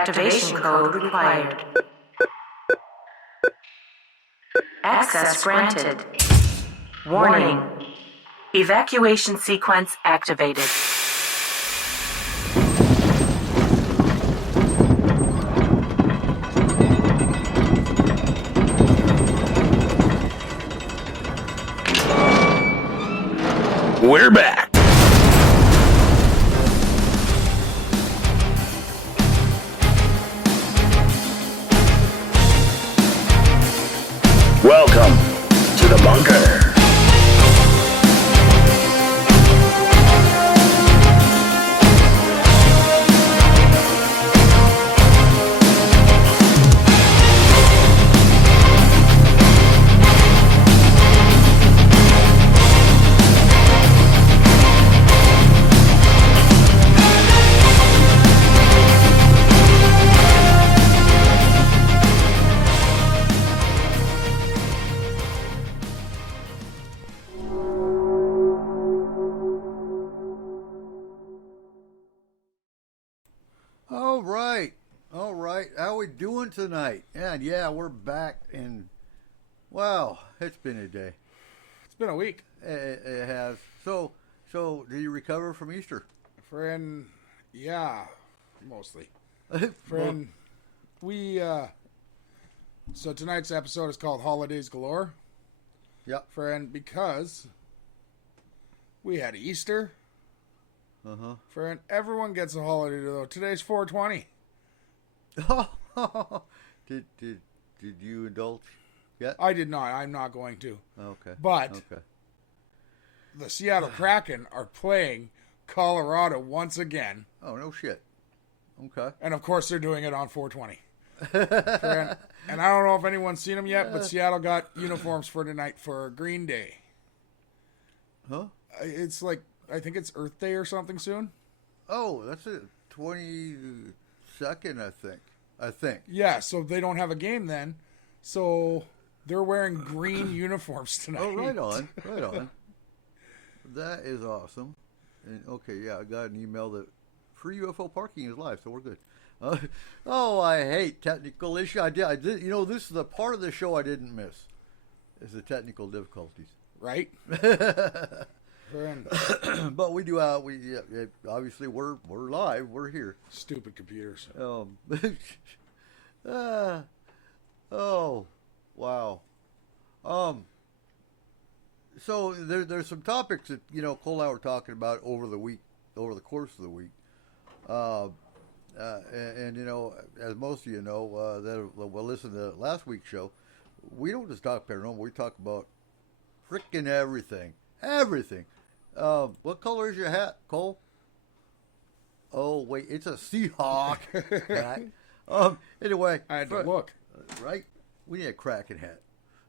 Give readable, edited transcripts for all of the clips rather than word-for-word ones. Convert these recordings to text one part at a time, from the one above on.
Activation code required. Access granted. Warning. Evacuation sequence activated. We're back. Welcome to the bunker. All right. How we doing tonight? And yeah, we're back, and wow, it's been a day. It's been a week. It has. So did you recover from Easter? Friend, yeah, mostly. Friend, so tonight's episode is called Holidays Galore. Yep. Friend, because we had Easter. Uh-huh. Friend, everyone gets a holiday though. Today's 420. Did you indulge yet? I did not. I'm not going to. Okay. But the Seattle Kraken are playing Colorado once again. Oh, no shit. Okay. And of course they're doing it on 420. Friend, and I don't know if anyone's seen them yet, but Seattle got uniforms for tonight for Green Day. Huh? It's like, I think it's Earth Day or something soon. Oh, that's it. 22nd, I think. Yeah, so they don't have a game then. So they're wearing green uniforms tonight. Oh, right on. That is awesome. And okay, yeah, I got an email that free UFO parking is live, so we're good. I hate technical issue. I did. You know, this is the part of the show I didn't miss. Is the technical difficulties. Right. But we do. Obviously we're live. We're here. Stupid computers. Oh, wow. So there's some topics that Cole and I were talking about over the course of the week. And as most of you know, that will listen to last week's show, we don't just talk paranormal. We talk about freaking everything. Everything. What color is your hat, Cole? Oh, wait, it's a Seahawk hat. Anyway. I had to look. Right? We need a Kraken hat.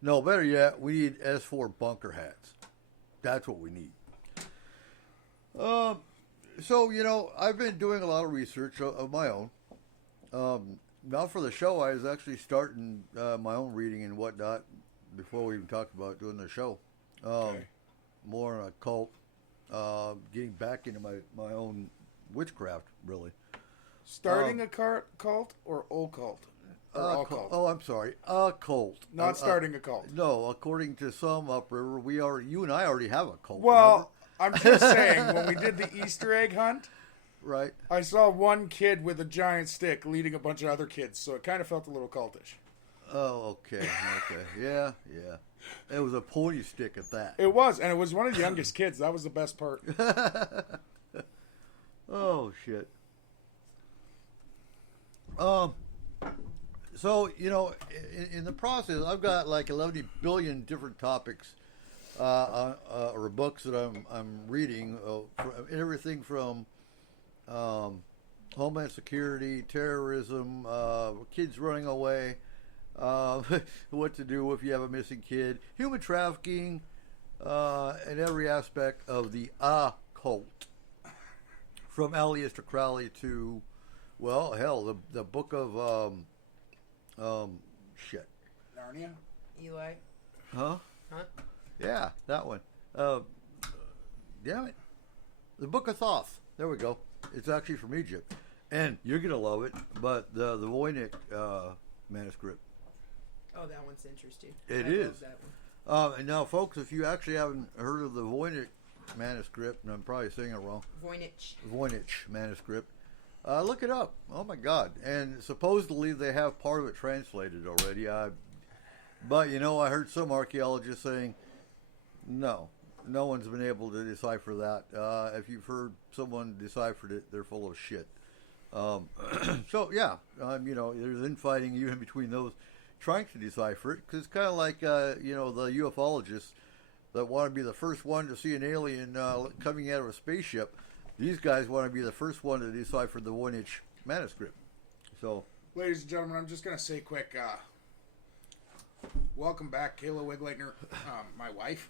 No, better yet, we need S4 bunker hats. That's what we need. So, I've been doing a lot of research of my own. Now for the show, I was actually starting my own reading and whatnot before we even talked about doing the show. Okay. More on occult, getting back into my own witchcraft, really. Starting a cult or occult? Or occult? Oh, I'm sorry, occult. Not starting a cult. No, according to some upriver, you and I already have a cult. Well, remember? I'm just saying, when we did the Easter egg hunt, right? I saw one kid with a giant stick leading a bunch of other kids, so it kind of felt a little cultish. Oh, okay, yeah. It was a pony stick at that. It was, and it was one of the youngest kids. That was the best part. Oh, shit. So, in the process, I've got like 11 billion different topics or books that I'm reading. Everything from Homeland Security, terrorism, kids running away, what to do if you have a missing kid, human trafficking, and every aspect of the occult. From Aleister Crowley to, well, hell, the book of, shit. Narnia? Eli? Huh? Yeah, that one. Damn it. The Book of Thoth. There we go. It's actually from Egypt. And you're gonna love it, but the Voynich manuscript. Oh, that one's interesting. It I is. love that one. And now, folks, if you actually haven't heard of the Voynich manuscript, and I'm probably saying it wrong, Voynich manuscript, look it up. Oh my God! And supposedly they have part of it translated already. But I heard some archaeologists saying, no one's been able to decipher that. If you've heard someone deciphered it, they're full of shit. So yeah, there's infighting even between those trying to decipher it, because it's kind of like the ufologists that want to be the first one to see an alien coming out of a spaceship. These guys want to be the first one to decipher the Voynich manuscript. So, ladies and gentlemen, I'm just gonna say quick, welcome back, Kayla Wigleitner, my wife.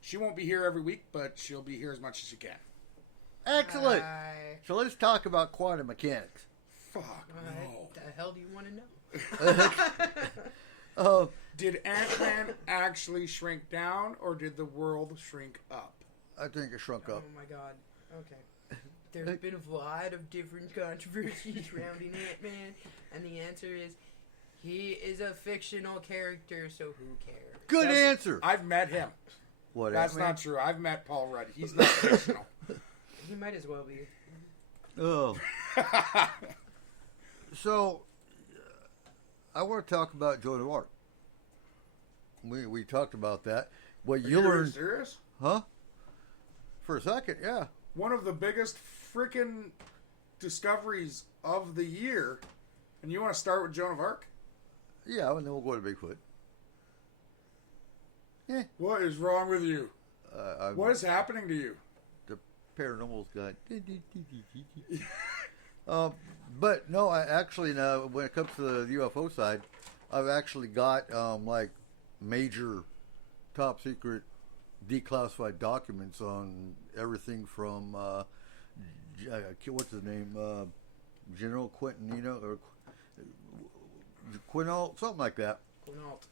She won't be here every week, but she'll be here as much as she can. excellent. Hi. So let's talk about quantum mechanics. Fuck no. What the hell do you want to know? Did Ant-Man actually shrink down, or did the world shrink up? I think it shrunk up. Oh my God. Okay. There's been a lot of different controversies surrounding Ant-Man, and the answer is he is a fictional character, so who cares? Good answer. I've met him. What? That's Ant-Man? not true. I've met Paul Rudd. He's not fictional. He might as well be. Oh. So, I want to talk about Joan of Arc. We talked about that. What you Are learned, serious? huh? For a second, yeah. One of the biggest freaking discoveries of the year, and you want to start with Joan of Arc? Yeah, and then we'll go to Bigfoot. Yeah. What is wrong with you? What is happening to you? The paranormal's got. But no, I actually now when it comes to the UFO side, I've actually got like major, top secret, declassified documents on everything from what's his name, General Quintanino or Quinault, something like that. Quinault.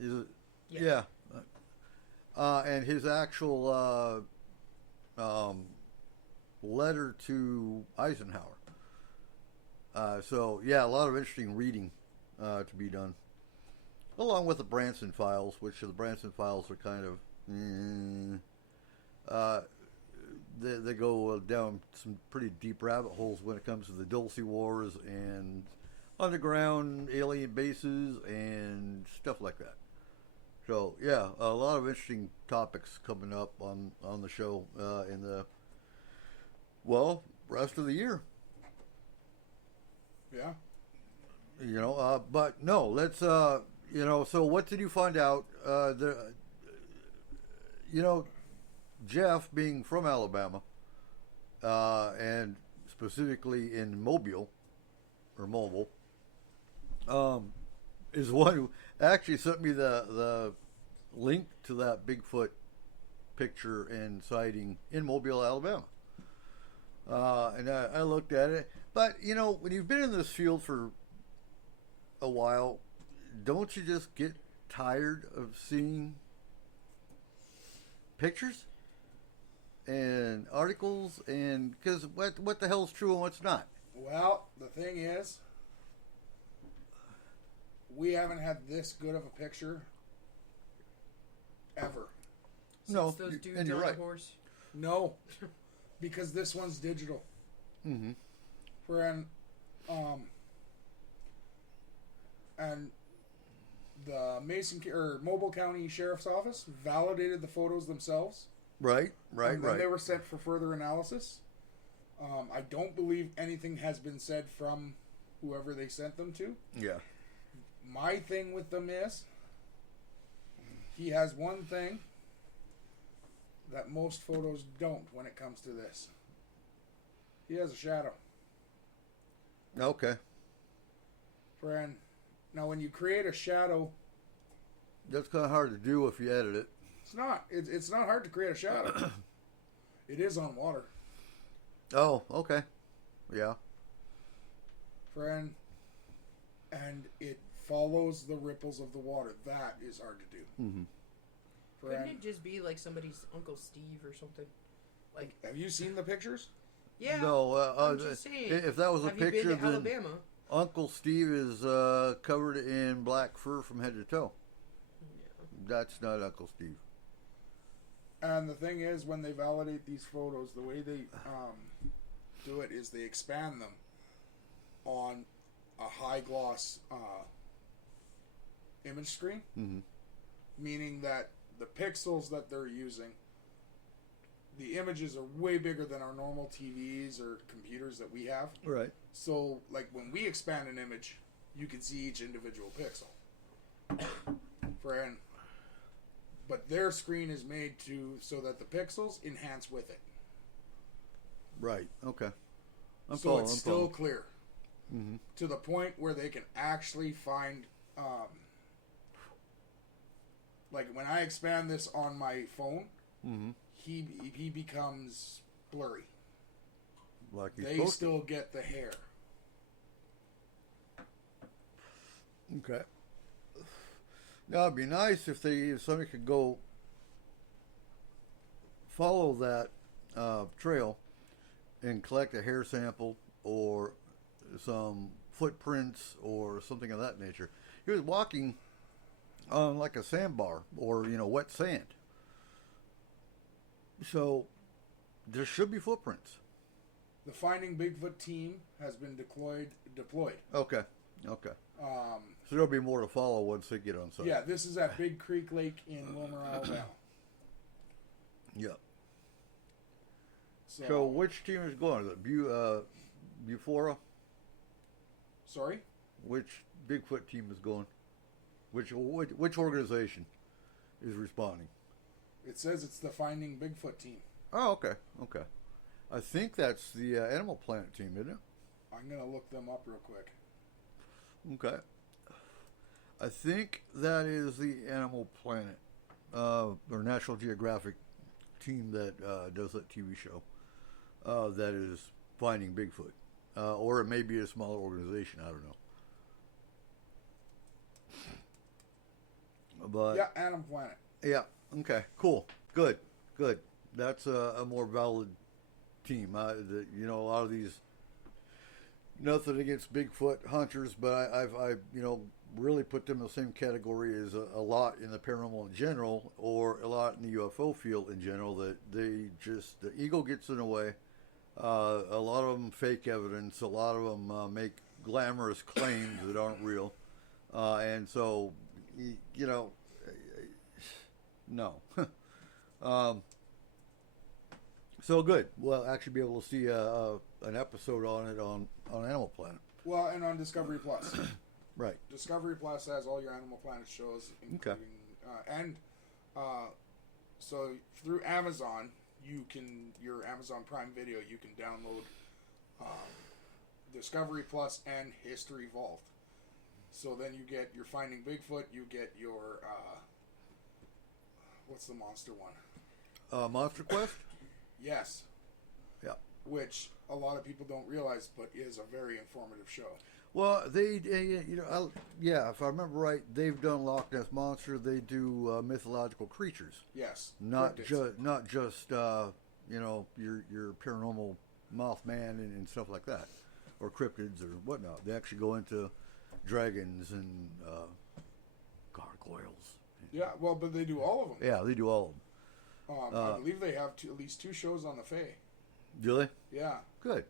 Is it? Yeah. Yeah. And his actual letter to Eisenhower. So yeah, a lot of interesting reading to be done, along with the Branson files, which the Branson files are kind of they go down some pretty deep rabbit holes when it comes to the Dulce Wars and underground alien bases and stuff like that. So yeah, a lot of interesting topics coming up on the show in the rest of the year. Yeah. But no, let's so what did you find out? Jeff being from Alabama, and specifically in Mobile, is one who actually sent me the link to that Bigfoot picture and sighting in Mobile, Alabama. And I looked at it. But, when you've been in this field for a while, don't you just get tired of seeing pictures and articles? And because what the hell's true and what's not? Well, the thing is, we haven't had this good of a picture ever. No, Since those dudes and you're on right. the horse. No, because this one's digital. Mm-hmm. And the Mobile County Sheriff's Office validated the photos themselves. Right. And then they were sent for further analysis. I don't believe anything has been said from whoever they sent them to. Yeah. My thing with them is he has one thing that most photos don't when it comes to this. He has a shadow. Okay. Friend. Now, when you create a shadow, That's kind of hard to do if you edit it. it's not. It's not hard to create a shadow. It is on water, Oh, okay. Yeah. friend. And it follows the ripples of the water. That is hard to do. Mm-hmm. Couldn't Friend, it just be like somebody's Uncle Steve or something? Like, have you seen the pictures? Yeah. No, I'm just saying. if that was a Have you picture, been to then Alabama? Uncle Steve is covered in black fur from head to toe. That's not Uncle Steve. And the thing is, when they validate these photos, the way they do it is they expand them on a high gloss image screen, meaning that the pixels that they're using, the images are way bigger than our normal TVs or computers that we have. Right. So, like when we expand an image, you can see each individual pixel. But their screen is made so that the pixels enhance with it. Right. Okay. So it's still clear. To the point where they can actually find, like when I expand this on my phone, he becomes blurry. Like he's They supposed still get the hair. to. Okay. Now it'd be nice if somebody could go follow that trail and collect a hair sample or some footprints or something of that nature. He was walking on like a sandbar or wet sand, so there should be footprints. The Finding Bigfoot team has been deployed. Okay. So there'll be more to follow once they get on site. Yeah, this is at Big Creek Lake in Wilmer, Alabama. Yep. So which team is going? Is it Bufora? Sorry? Which Bigfoot team is going? Which organization is responding? It says it's the Finding Bigfoot team. Oh, okay. I think that's the Animal Planet team, isn't it? I'm going to look them up real quick. Okay. I think that is the Animal Planet or National Geographic team that does that TV show that is finding Bigfoot. Or it may be a smaller organization. I don't know. But Yeah, Animal Planet. yeah. Okay. Cool. Good. That's a more valid team. A lot of these. Nothing against Bigfoot hunters, but I've really put them in the same category as a lot in the paranormal in general, or a lot in the UFO field in general. That the ego gets in the way. A lot of them fake evidence. A lot of them make glamorous claims that aren't real, and so no. So good. We'll actually be able to see an episode on it on Animal Planet. Well, and on Discovery Plus. Right. Discovery Plus has all your Animal Planet shows, including so through Amazon, your Amazon Prime Video, you can download Discovery Plus and History Vault. So then you get your Finding Bigfoot, you get your what's the monster one? Monster Quest? Yes. Yeah. Which a lot of people don't realize, but is a very informative show. Well, if I remember right, they've done Loch Ness Monster. They do mythological creatures. Yes. Not cryptids. just your paranormal Mothman and stuff like that, or cryptids or whatnot. They actually go into dragons and gargoyles. Yeah, well, but they do all of them. Yeah, they do all of them. I believe they have at least 2 shows on the Fae. Do they? Yeah. Good.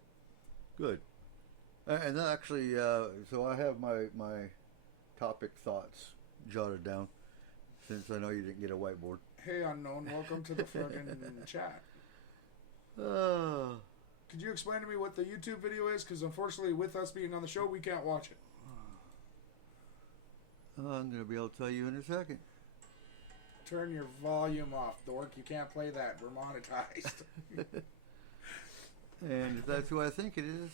And then actually, so I have my topic thoughts jotted down, since I know you didn't get a whiteboard. Hey, unknown, welcome to the friggin' chat. Uh, Could you explain to me what the YouTube video is? Because unfortunately, with us being on the show, we can't watch it. I'm going to be able to tell you in a second. Turn your volume off, dork. You can't play that. We're monetized. And if that's who I think it is,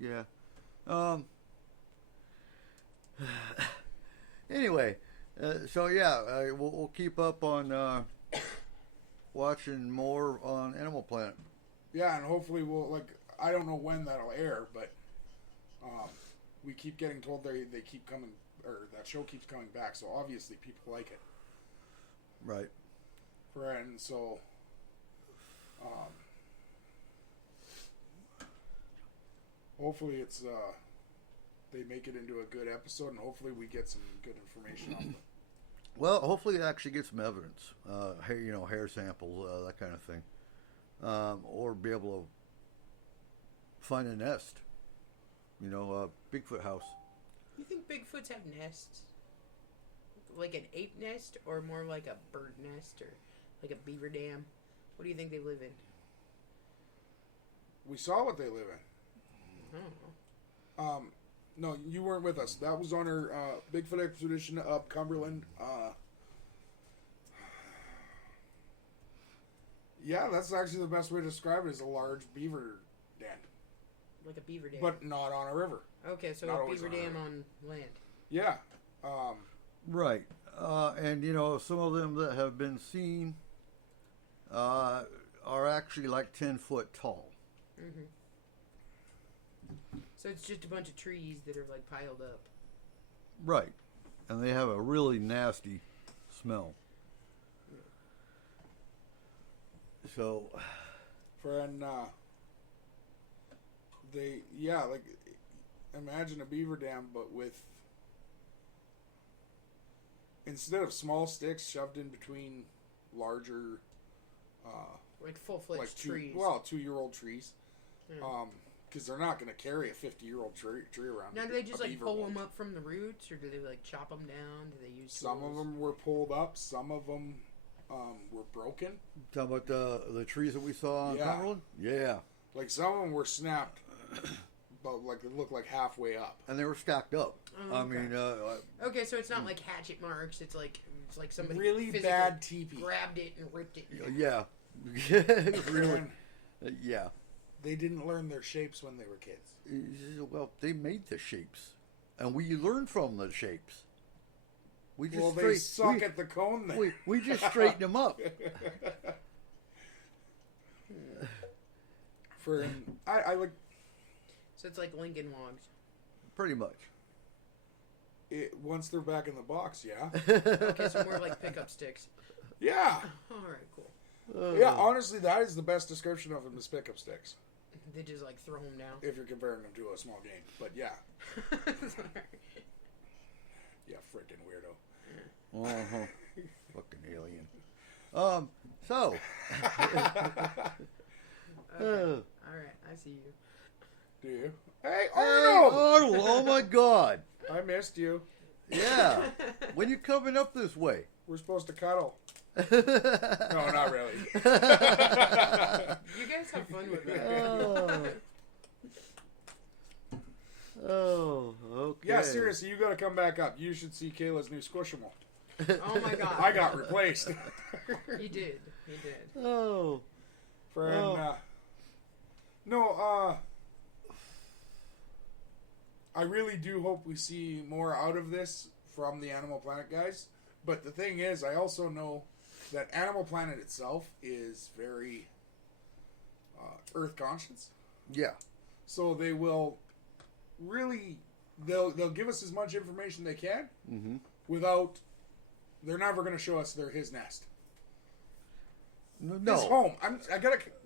yeah. Anyway, so yeah, we'll keep up on watching more on Animal Planet. Yeah, and hopefully we'll, I don't know when that'll air, but we keep getting told they keep coming, or that show keeps coming back, so obviously people like it. Right. And so, hopefully it's they make it into a good episode, and hopefully we get some good information on it. Well, hopefully it actually get some evidence, hair samples, that kind of thing, or be able to find a nest, a Bigfoot house. You think Bigfoots have nests? Like an ape nest, or more like a bird nest, or like a beaver dam? What do you think they live in? We saw what they live in. I don't know. No, you weren't with us. That was on our Bigfoot expedition up Cumberland. Yeah, that's actually the best way to describe it, is a large beaver den. Like a beaver dam. But not on a river. Okay, so Not a always beaver on a dam river. on land. Yeah. Right. And, some of them that have been seen are actually like 10 foot tall. Mm-hmm. So it's just a bunch of trees that are like piled up. Right. And they have a really nasty smell. So, imagine a beaver dam, but with, instead of small sticks shoved in between larger, Like full-fledged like trees. 2-year-old trees, Yeah. because they're not going to carry a 50-year-old tree around. Now, do they just A like beaver pull won't. them up from the roots, or do they like chop them down? Do they use Some of tools? them were pulled up. Some of them were broken. talking about the trees that we saw on Yeah. Cumberland? Yeah. Like some of them were snapped, but like they looked like halfway up. And they were stacked up. Oh, I okay. mean, Okay, so it's not like hatchet marks. It's like somebody Really physically bad teepee. grabbed it and ripped it. yeah. Really. And Yeah. they didn't learn their shapes when they were kids. Well, they made the shapes, and we learned from the shapes. We just Well, they suck at the cone then. we just straightened them up. I like So it's like Lincoln logs. Pretty much. it once they're back in the box. Yeah, Okay, so more like pickup sticks. yeah, All right, cool. yeah. Honestly, that is the best description of them, is pickup sticks. They just like throw them down. If you're comparing them to a small game, but yeah, yeah, freaking weirdo. Uh-huh. Fucking alien. So. Okay. All right, I see you. Do you? Hey, Hey, Arnold! Arnold! Oh my God! I missed you. Yeah. When you coming up this way? We're supposed to cuddle. No, not really. You guys have fun with that. Oh, okay. Yeah, seriously, you got to come back up. You should see Kayla's new Squishable. Oh my god. I got replaced. He did. He did. Oh. Friend, I really do hope we see more out of this from the Animal Planet guys. But the thing is, I also know that Animal Planet itself is very Earth conscious. Yeah. So they will really, they'll give us as much information they can without, they're never going to show us his nest. No. His home.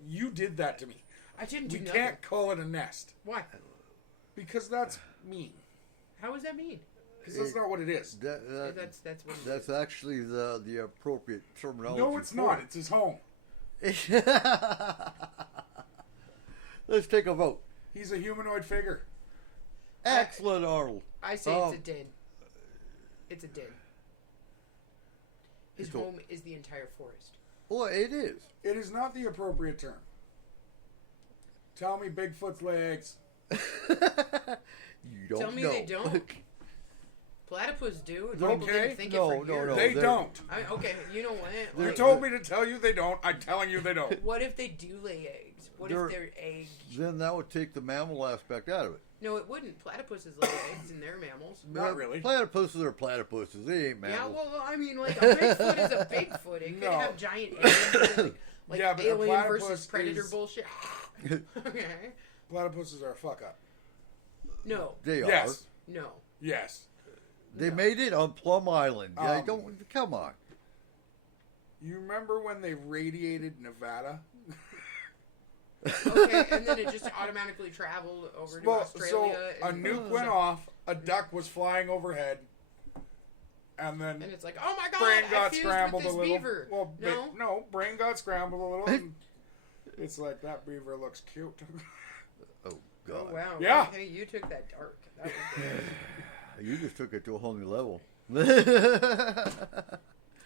You did that to me. I didn't do We nothing. can't call it a nest. Why? Because that's mean. How does that mean? Because that's not what it is. That's what. That's actually the appropriate terminology. No, it's not. It's his home. Let's take a vote. He's a humanoid figure. Excellent, Arnold. I say it's a den. It's a den. His It's a- home is the entire forest. Well, it is. It is not the appropriate term. Tell me Bigfoot's legs. You don't Tell me know. they don't. Platypus do. And Okay. people didn't think No, it for no, years. no. They they're- don't. Okay, you know what? You Like, told me to tell you they don't. I'm telling you they don't. what if they do lay eggs? What They're- if they're egg? Then that would take the mammal aspect out of it. No, it wouldn't. Platypuses lay eggs and they're mammals. Not really. Platypuses are platypuses. They ain't Yeah, mammals. well, I mean, like a Bigfoot is a Bigfoot. It No. could have giant eggs, like Yeah, but a alien platypus versus predator is- bullshit. Okay. Platypuses are a fuck up. No, They are. Yes. no. Yes. They made it on Plum Island. Yeah, Um, don't come on. You remember when they radiated Nevada? Okay, and then it just automatically traveled over to Well, Australia. so a nuke went off, a duck was flying overhead, and then And it's like, oh my god, brain I got fused scrambled with a this little. beaver. Well, No? brain got scrambled a little. And it's like, that beaver looks cute. Oh, Oh, God. wow. Yeah. Okay, you took that dark. That was good. You just took it to a whole new level.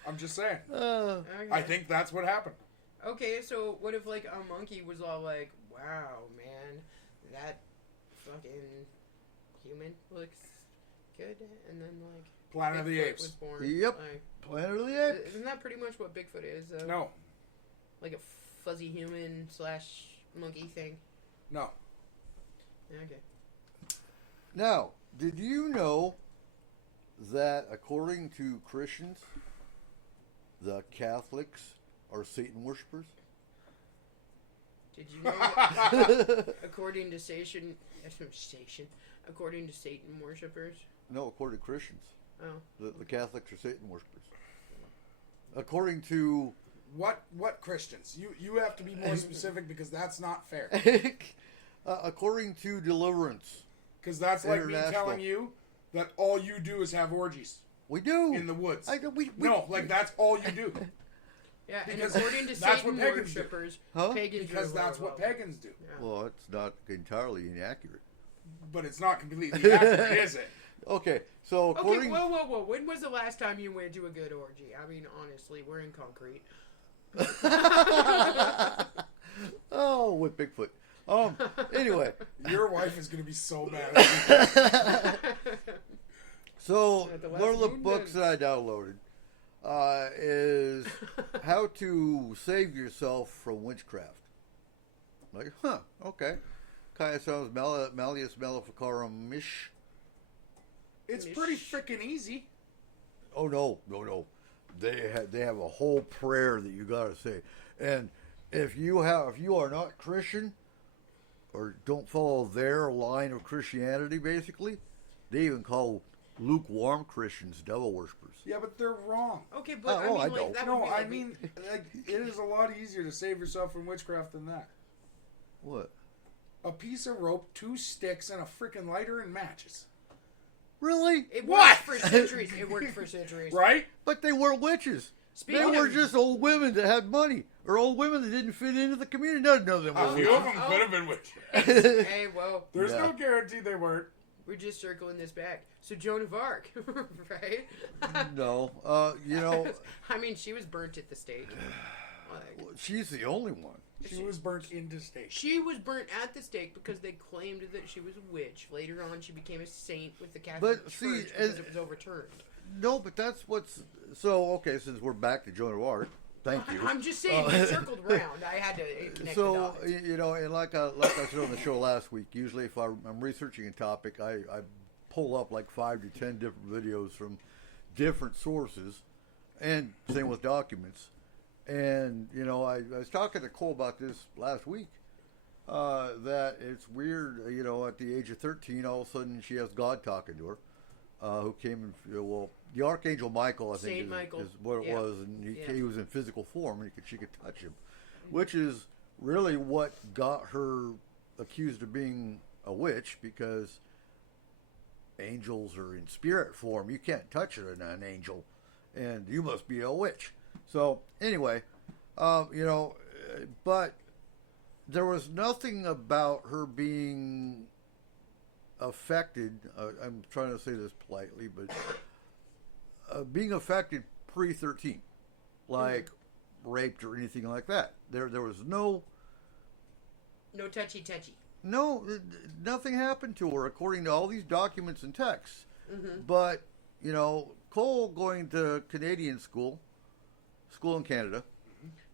I'm just saying. Uh, Okay. I think that's what happened. Okay, so what if, like, a monkey was all like, wow, man, that fucking human looks good, and then, like, Planet of the Bigfoot Apes. was born. Yep. Like, Planet of the Apes. isn't that pretty much what Bigfoot is, though? No. Like a fuzzy human / monkey thing? No. Okay. Now, did you know that according to Christians, the Catholics are Satan worshippers? Did you know that, according to Satan, according to Satan worshippers? No, according to Christians, Oh. the Catholics are Satan worshippers. According to What Christians? You have to be more specific because that's not fair. according to Deliverance, Because that's like me International. telling you that all you do is have orgies we do in the woods. we No, like that's all you do. Yeah, and Because according to that's Satan what pagans do. worshippers, Huh? pagans Because are that's what pagans do. Yeah. Well, it's not entirely inaccurate. But it's not completely accurate, is it? Okay, so Okay, according whoa. When was the last time you went to a good orgy? I mean, honestly, we're in concrete. oh, with Bigfoot. Anyway, Your wife is going to be so mad at you. so At the one of the last books moon that I downloaded is How to Save Yourself from Witchcraft. Like, okay. Kaya sounds Malleus Maleficarum-ish. It's pretty freaking easy. Oh no. They have a whole prayer that you gotta say, and if you are not Christian or don't follow their line of Christianity, basically, they even call lukewarm Christians devil worshippers. Yeah, but they're wrong. Okay, but Oh, I mean, I like, don't. that would No, be I like mean, like, it is a lot easier to save yourself from witchcraft than that. What? A piece of rope, 2 sticks, and a freaking lighter and matches. Really? it What? worked for centuries. It worked for centuries. Right? But they weren't witches. Speaking They were of- just old women that had money, or old women that didn't fit into the community. None of them A were few of witches. them could have been witches. Hey, whoa, There's Yeah. no guarantee they weren't. we're just circling this back. So Joan of Arc, right? No, I mean, she was burnt at the stake. Like, she's the only one. She was burnt into stake. she was burnt at the stake because they claimed that she was a witch. Later on, she became a saint with the Catholic But, Church see, because as- it was overturned. No, but that's what's so okay. Since we're back to Joan of Arc, thank you. I'm just saying, we circled around. I had to connect the So dots. and like I said on the show last week, usually if I'm researching a topic, I pull up like 5 to 10 different videos from different sources, and same with documents. And I was talking to Cole about this last week. That it's weird, at the age of 13, all of a sudden she has God talking to her, who came in, the Archangel Michael, I think Saint Michael. is what it Yeah. was, and Yeah. he was in physical form, and she could touch him, which is really what got her accused of being a witch, because angels are in spirit form. You can't touch an angel, and you must be a witch. So anyway, but there was nothing about her being affected. I'm trying to say this politely, but being affected pre-13, like raped or anything like that. There was no touchy. nothing happened to her according to all these documents and texts. Mm-hmm. But Cole going to Canadian school in Canada,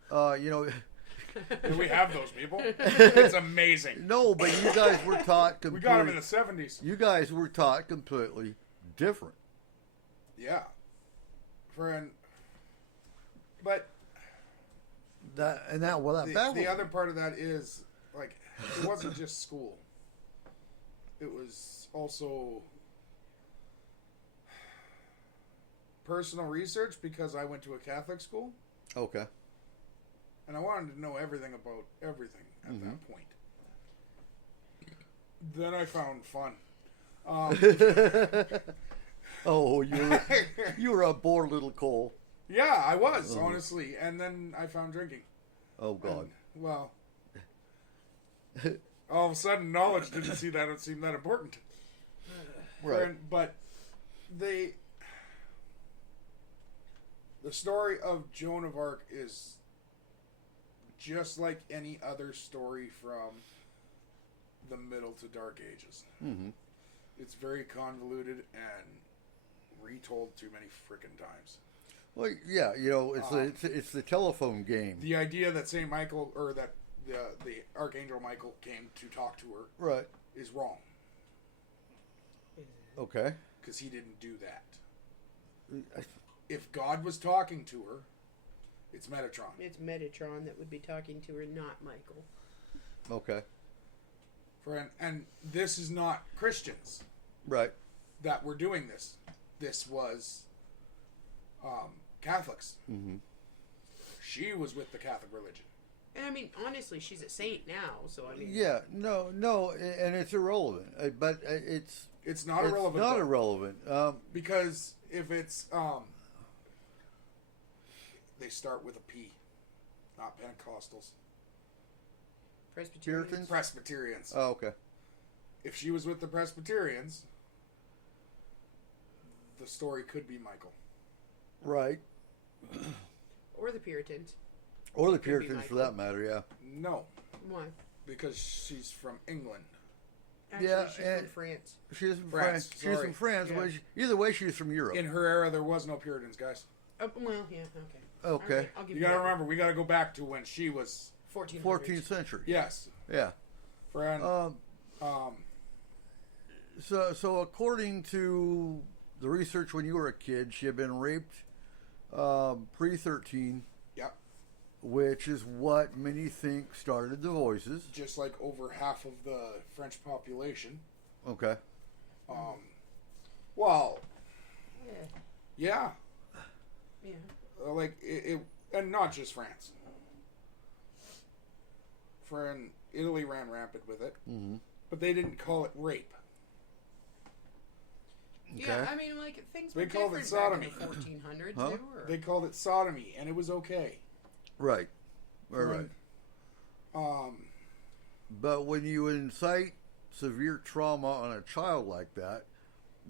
Do we have those people? It's amazing. no, but you guys were taught We completely. got them in the 70s. You guys were taught completely different. Yeah. But That the other part of that is, like, it wasn't just school. It was also personal research, because I went to a Catholic school. Okay. And I wanted to know everything about everything at that point. Then I found fun. Oh, you were a bored little Cole. Yeah, I was, honestly. And then I found drinking. Oh, God. And, well, all of a sudden, knowledge didn't seem that important. Right. But the story of Joan of Arc is just like any other story from the Middle to Dark Ages. Mm-hmm. It's very convoluted and retold too many frickin' times. Well, yeah, it's the telephone game. The idea that Saint Michael, or that the Archangel Michael came to talk to her, Right. is wrong. Okay. Because he didn't do that. If God was talking to her, it's Metatron. It's Metatron that would be talking to her, not Michael. Okay. And this is not Christians Right. that were doing this. This was Catholics. Mm-hmm. She was with the Catholic religion. And I mean, honestly, she's a saint now, so I mean... Yeah, no, and it's irrelevant. But it's not irrelevant. It's not irrelevant. Because if it's... they start with a P. Not Pentecostals. Presbyterians? Presbyterians. Oh, okay. If she was with the Presbyterians, the story could be Michael. Right. Or the Puritans. Or the Could be Puritans, for Michael. that matter, yeah. No, Why? because she's from England. Actually, Yeah, she's and- from France. She's from France, France. She's sorry. from France. Yeah. But either way, she's from Europe. In her era, there was no Puritans, guys. Well, yeah, okay. Okay. All right, I'll give You you gotta that. remember, we gotta go back to when she was... 1400s. 14th century. Yes. Yeah. Friend. So according to the research when you were a kid, she had been raped pre-13, Yep. which is what many think started the voices. Just like over half of the French population. Okay. Well, Yeah. yeah. Yeah. Like, it and not just France. Italy ran rampant with it. Mm-hmm. But they didn't call it rape. Yeah, Okay. I mean, like, things They were called it different back in sodomy. the 1400s. Huh? They were. They called it sodomy, and it was okay. Right. Right. But when you incite severe trauma on a child like that,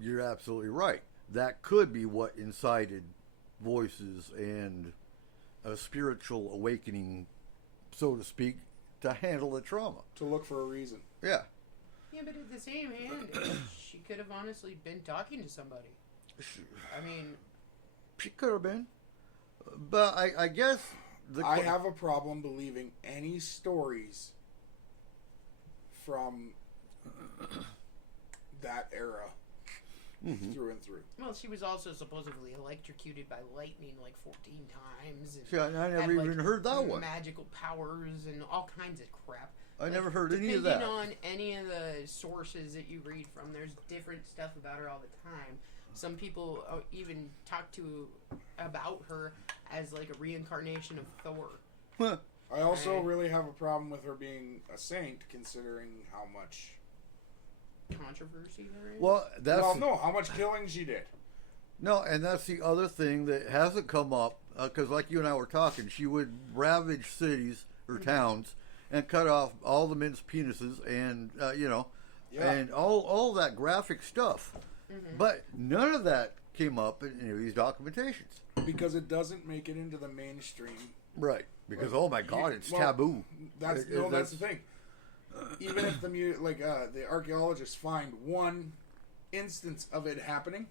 you're absolutely right. That could be what incited voices and a spiritual awakening, so to speak, to handle the trauma. To look for a reason. Yeah. Yeah, but at the same hand, she could have honestly been talking to somebody. I mean, She could have been. But I guess... I have a problem believing any stories from that era through and through. well, she was also supposedly electrocuted by lightning like 14 times. And See, I never had, even heard that one. Magical powers and all kinds of crap. I never heard any of Depending that. on any of the sources that you read from, there's different stuff about her all the time. Some people even talk about her as like a reincarnation of Thor. Huh. I also Right. really have a problem with her being a saint, considering how much... Controversy there is. Well, that's... Well, no, how much killing she did. No, and that's the other thing that hasn't come up, because like you and I were talking, she would ravage cities or towns and cut off all the men's penises and, Yeah. and all that graphic stuff. But none of that came up in any of these documentations. Because it doesn't make it into the mainstream. Right. Because, Like, oh my God, it's well, taboo. That's It- that's the thing. Even if the archaeologists find one instance of it happening,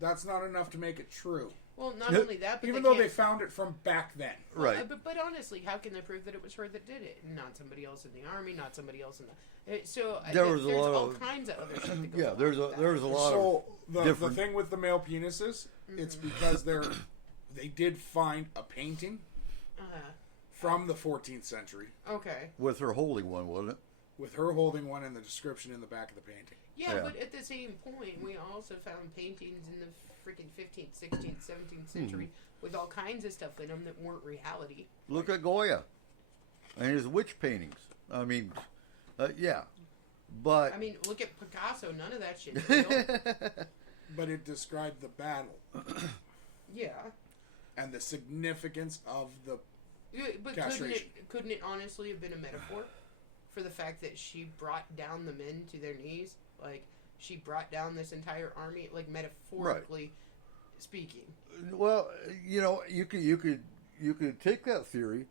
that's not enough to make it true. well, not only that, but Even they though can't they found it from back then. Right. But honestly, how can they prove that it was her that did it, and not somebody else in the army, not somebody else in the? There was a there's lot all of- kinds of other stuff that goes Yeah, along there's with a that. there's a lot So of the different... thing with the male penises, it's because they did find a painting from the 14th century. Okay. with her holding one, wasn't it? with her holding one in the description in the back of the painting. Yeah, Yeah. but at the same point, we also found paintings in the freaking 15th, 16th, 17th century with all kinds of stuff in them that weren't reality. Look at Goya and his witch paintings. I mean, yeah. But I mean, look at Picasso. None of that shit's real. But it described the battle Yeah. and the significance of the Yeah, but castration. couldn't it honestly have been a metaphor for the fact that she brought down the men to their knees? Like, she brought down this entire army, like, metaphorically speaking. well, you could take that theory,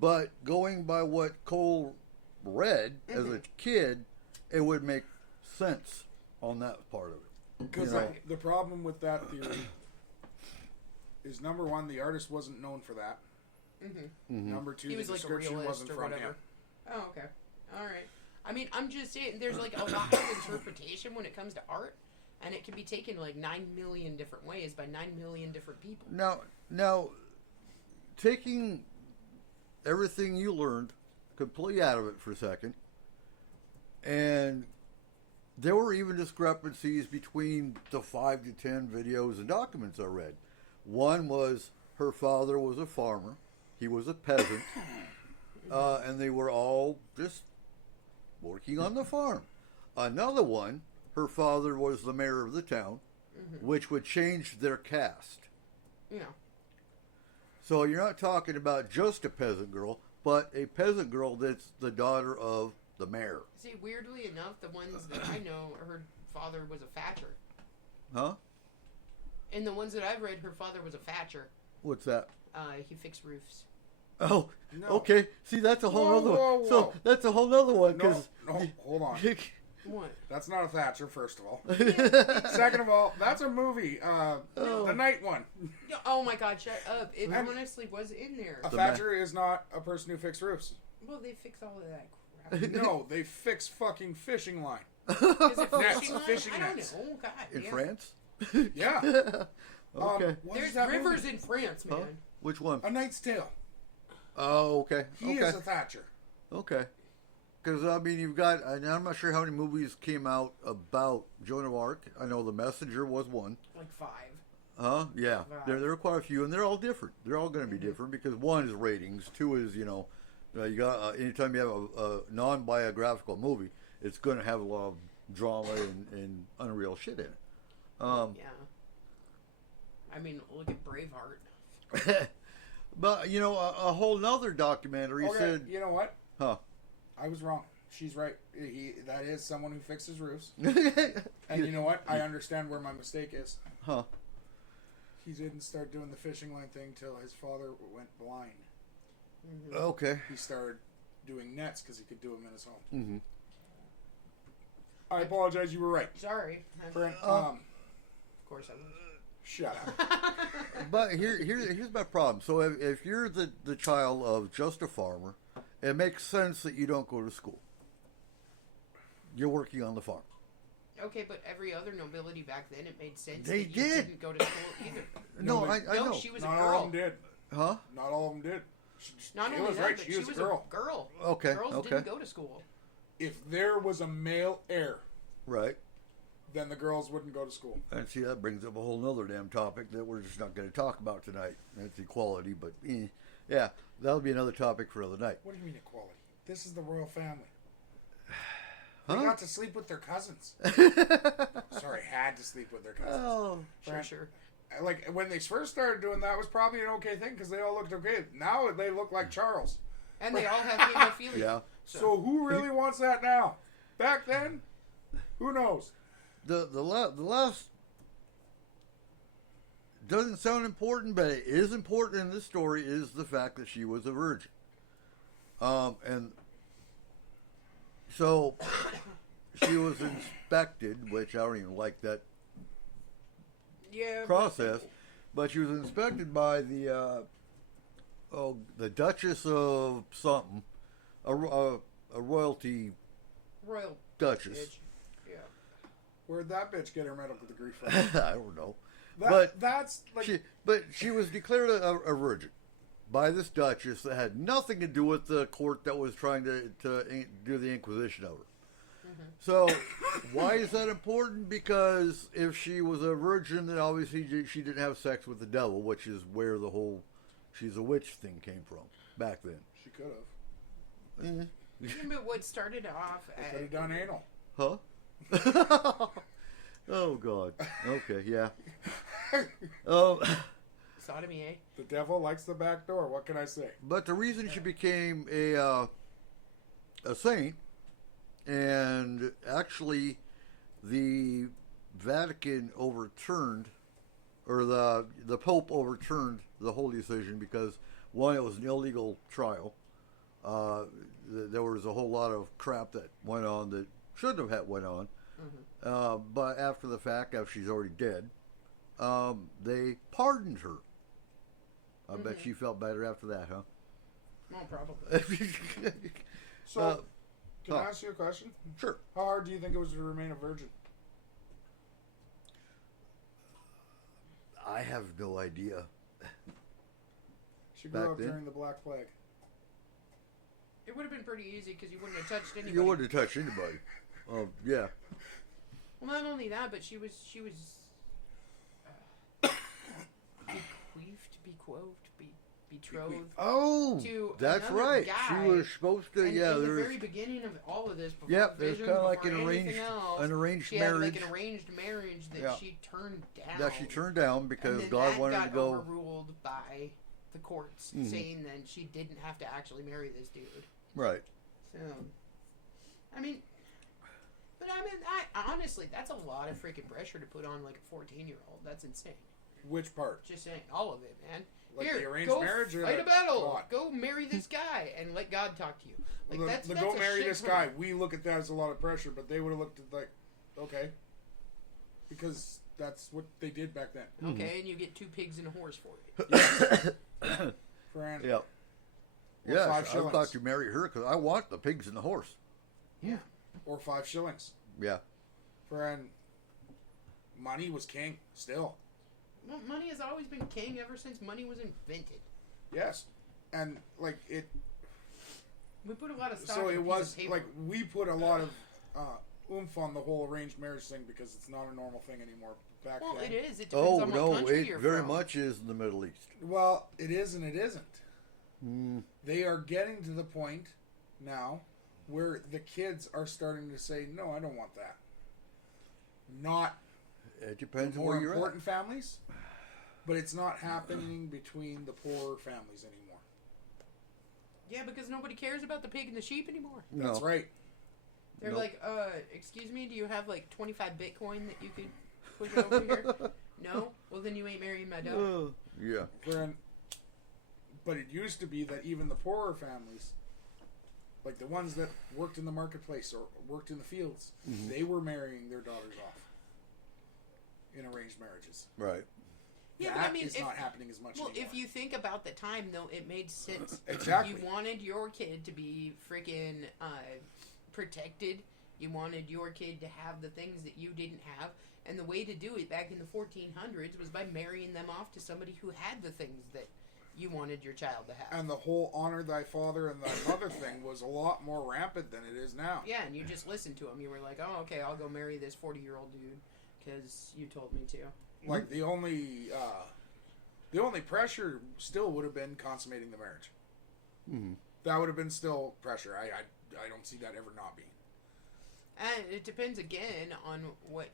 but going by what Cole read as a kid, it would make sense on that part of it. Because You know. the problem with that theory is, number one, the artist wasn't known for that. Number two, He the was like a description realist wasn't or from whatever. him. Oh, okay. All right. I mean, I'm just saying, there's like a lot of interpretation when it comes to art, and it can be taken like 9 million different ways by 9 million different people. Now, taking everything you learned completely out of it for a second, and there were even discrepancies between the 5 to 10 videos and documents I read. One was her father was a farmer, he was a peasant, and they were all just working on the farm. Another one, her father was the mayor of the town, which would change their caste. Yeah. So you're not talking about just a peasant girl, but a peasant girl that's the daughter of the mayor. See, weirdly enough, the ones that I know, her father was a thatcher. Huh? In the ones that I've read, her father was a thatcher. What's that? He fixed roofs. Oh, No. okay. See, that's a whole Whoa, other one. whoa, So whoa. that's a whole other one. No, 'Cause hold on. What? That's not a Thatcher, first of all. Second of all, that's a movie. The night one. Oh my god, shut up. It And- honestly was in there. A The Thatcher is not a person who fixed roofs. Well, they fixed all of that crap. No, they fix fucking fishing line. Is it Nets, fishing line? fishing I don't nets. know. God In damn. France? Yeah. Okay. What is There's that rivers movie? in France, man. Huh? Which one? A Knight's Tale. Oh, okay. He okay. is a Thatcher. Okay. Because, I mean, you've got, and I'm not sure how many movies came out about Joan of Arc. I know The Messenger was one. Like 5. Huh? Yeah. Wow. There are quite a few, and they're all different. They're all going to be different because one is ratings, two is, you got, anytime you have a non-biographical movie, it's going to have a lot of drama and unreal shit in it. Yeah. I mean, look at Braveheart. But, a whole nother documentary Okay, said, you know what? huh? I was wrong. She's right. That is someone who fixes roofs. And you know what? I understand where my mistake is. Huh? He didn't start doing the fishing line thing till his father went blind. Okay. He started doing nets because he could do them in his home. Mm-hmm. I apologize. You were right. Sorry. Brent, Of course I was. shut up. But here's my problem. So if you're the child of just a farmer, it makes sense that you don't go to school. You're working on the farm. Okay, but every other nobility back then, it made sense They that you did. didn't go to school either. No, No, I No, know. she was a Not all girl. of them did. Huh? Not all of them did. Not He only was that, right. but She was a girl. a girl. Okay, Girls okay. didn't go to school. If there was a male heir, Right. then the girls wouldn't go to school. And see, that brings up a whole nother damn topic that we're just not going to talk about tonight. That's equality, but yeah, that'll be another topic for another night. What do you mean equality? This is the royal family. They Huh? got to sleep with their cousins. Sorry, had to sleep with their cousins. Oh, Sure. Like, when they first started doing that, it was probably an okay thing because they all looked okay. Now they look like Charles. And they all have hemophilia. yeah. So who really wants that now? Back then, who knows? The last doesn't sound important, but it is important in this story. Is the fact that she was a virgin, and so she was inspected, which I don't even like that Yeah. process, but she was inspected by the Duchess of something, a royalty Royal duchess. bitch. Yeah. Where'd that bitch get her medical degree from? I don't know, but That's like she was declared a virgin, by this Duchess that had nothing to do with the court that was trying to do the Inquisition of her. So, why is that important? Because if she was a virgin, then obviously she didn't have sex with the devil, which is where the whole she's a witch thing came from back then. She could have. Yeah, but what started off Could have done anal. Huh? Oh, God. Okay, yeah. sodomy, eh? The devil likes the back door. What can I say? But the reason she became a saint, and actually the Vatican overturned, or the Pope overturned the whole decision because, one, it was an illegal trial. There was a whole lot of crap that went on that shouldn't have went on. But after the fact, after she's already dead, they pardoned her. I bet she felt better after that, huh? Well, probably. So, can I ask you a question? Sure. How hard do you think it was to remain a virgin? I have no idea. She grew Back up then? during the Black Plague. It would have been pretty easy because you wouldn't have touched anybody. You wouldn't have touched anybody. Yeah. Well, not only that, but she was betrothed Oh, to that's another right. guy. She was supposed to. And Yeah, in the there's. very beginning of all of this, before Yep, there's Visions, kind of like before anything else, an arranged she marriage. had like an arranged marriage that Yeah. she turned down. That she turned down because and then God that wanted got to go. overruled by the courts, saying that she didn't have to actually marry this dude. Right. So, I mean, I honestly, that's a lot of freaking pressure to put on like a 14-year-old. That's insane. Which part? Just saying, all of it, man. Like Here, the arranged go marriage or fight the a battle. God? Go marry this guy and let God talk to you. Like that's go a marry shit this ton. guy. We look at that as a lot of pressure, but they would have looked at like, okay, because that's what they did back then. Okay, and you get 2 pigs and a horse for it. For Yeah. or Yeah, 5 I was shillings. about to marry her because I want the pigs and the horse. Yeah. Or 5 shillings. Yeah. Friend, money was king still. Well, money has always been king ever since money was invented. Yes, and like it. We put a lot of stock So in a it piece was of paper. like we put a lot of oomph on the whole arranged marriage thing because it's not a normal thing anymore. Back Well, then, it is. It depends Oh on what no, country it you're very from. much is in the Middle East. Well, it is and it isn't. They are getting to the point now where the kids are starting to say, "No, I don't want that." Not It depends the on more where you're at. important families, but it's not happening between the poorer families anymore. Yeah, because nobody cares about the pig and the sheep anymore. No. That's right. They're Nope. like, excuse me, do you have like 25 Bitcoin that you could push over here? No? Well, then you ain't marrying my dog. Yeah. But it used to be that even the poorer families, like the ones that worked in the marketplace or worked in the fields, they were marrying their daughters off in arranged marriages. Right. Yeah, That but I mean, is not happening as much well, anymore. if you think about the time, though, it made sense. Exactly. You wanted your kid to be freaking protected. You wanted your kid to have the things that you didn't have. And the way to do it back in the 1400s was by marrying them off to somebody who had the things that you wanted your child to have. And the whole honor thy father and thy mother thing was a lot more rampant than it is now. Yeah, and you just listened to him. You were like, oh, okay, I'll go marry this 40-year-old dude because you told me to. Like the only pressure still would have been consummating the marriage. Mm-hmm. That would have been still pressure. I don't see that ever not being. And it depends, again, on what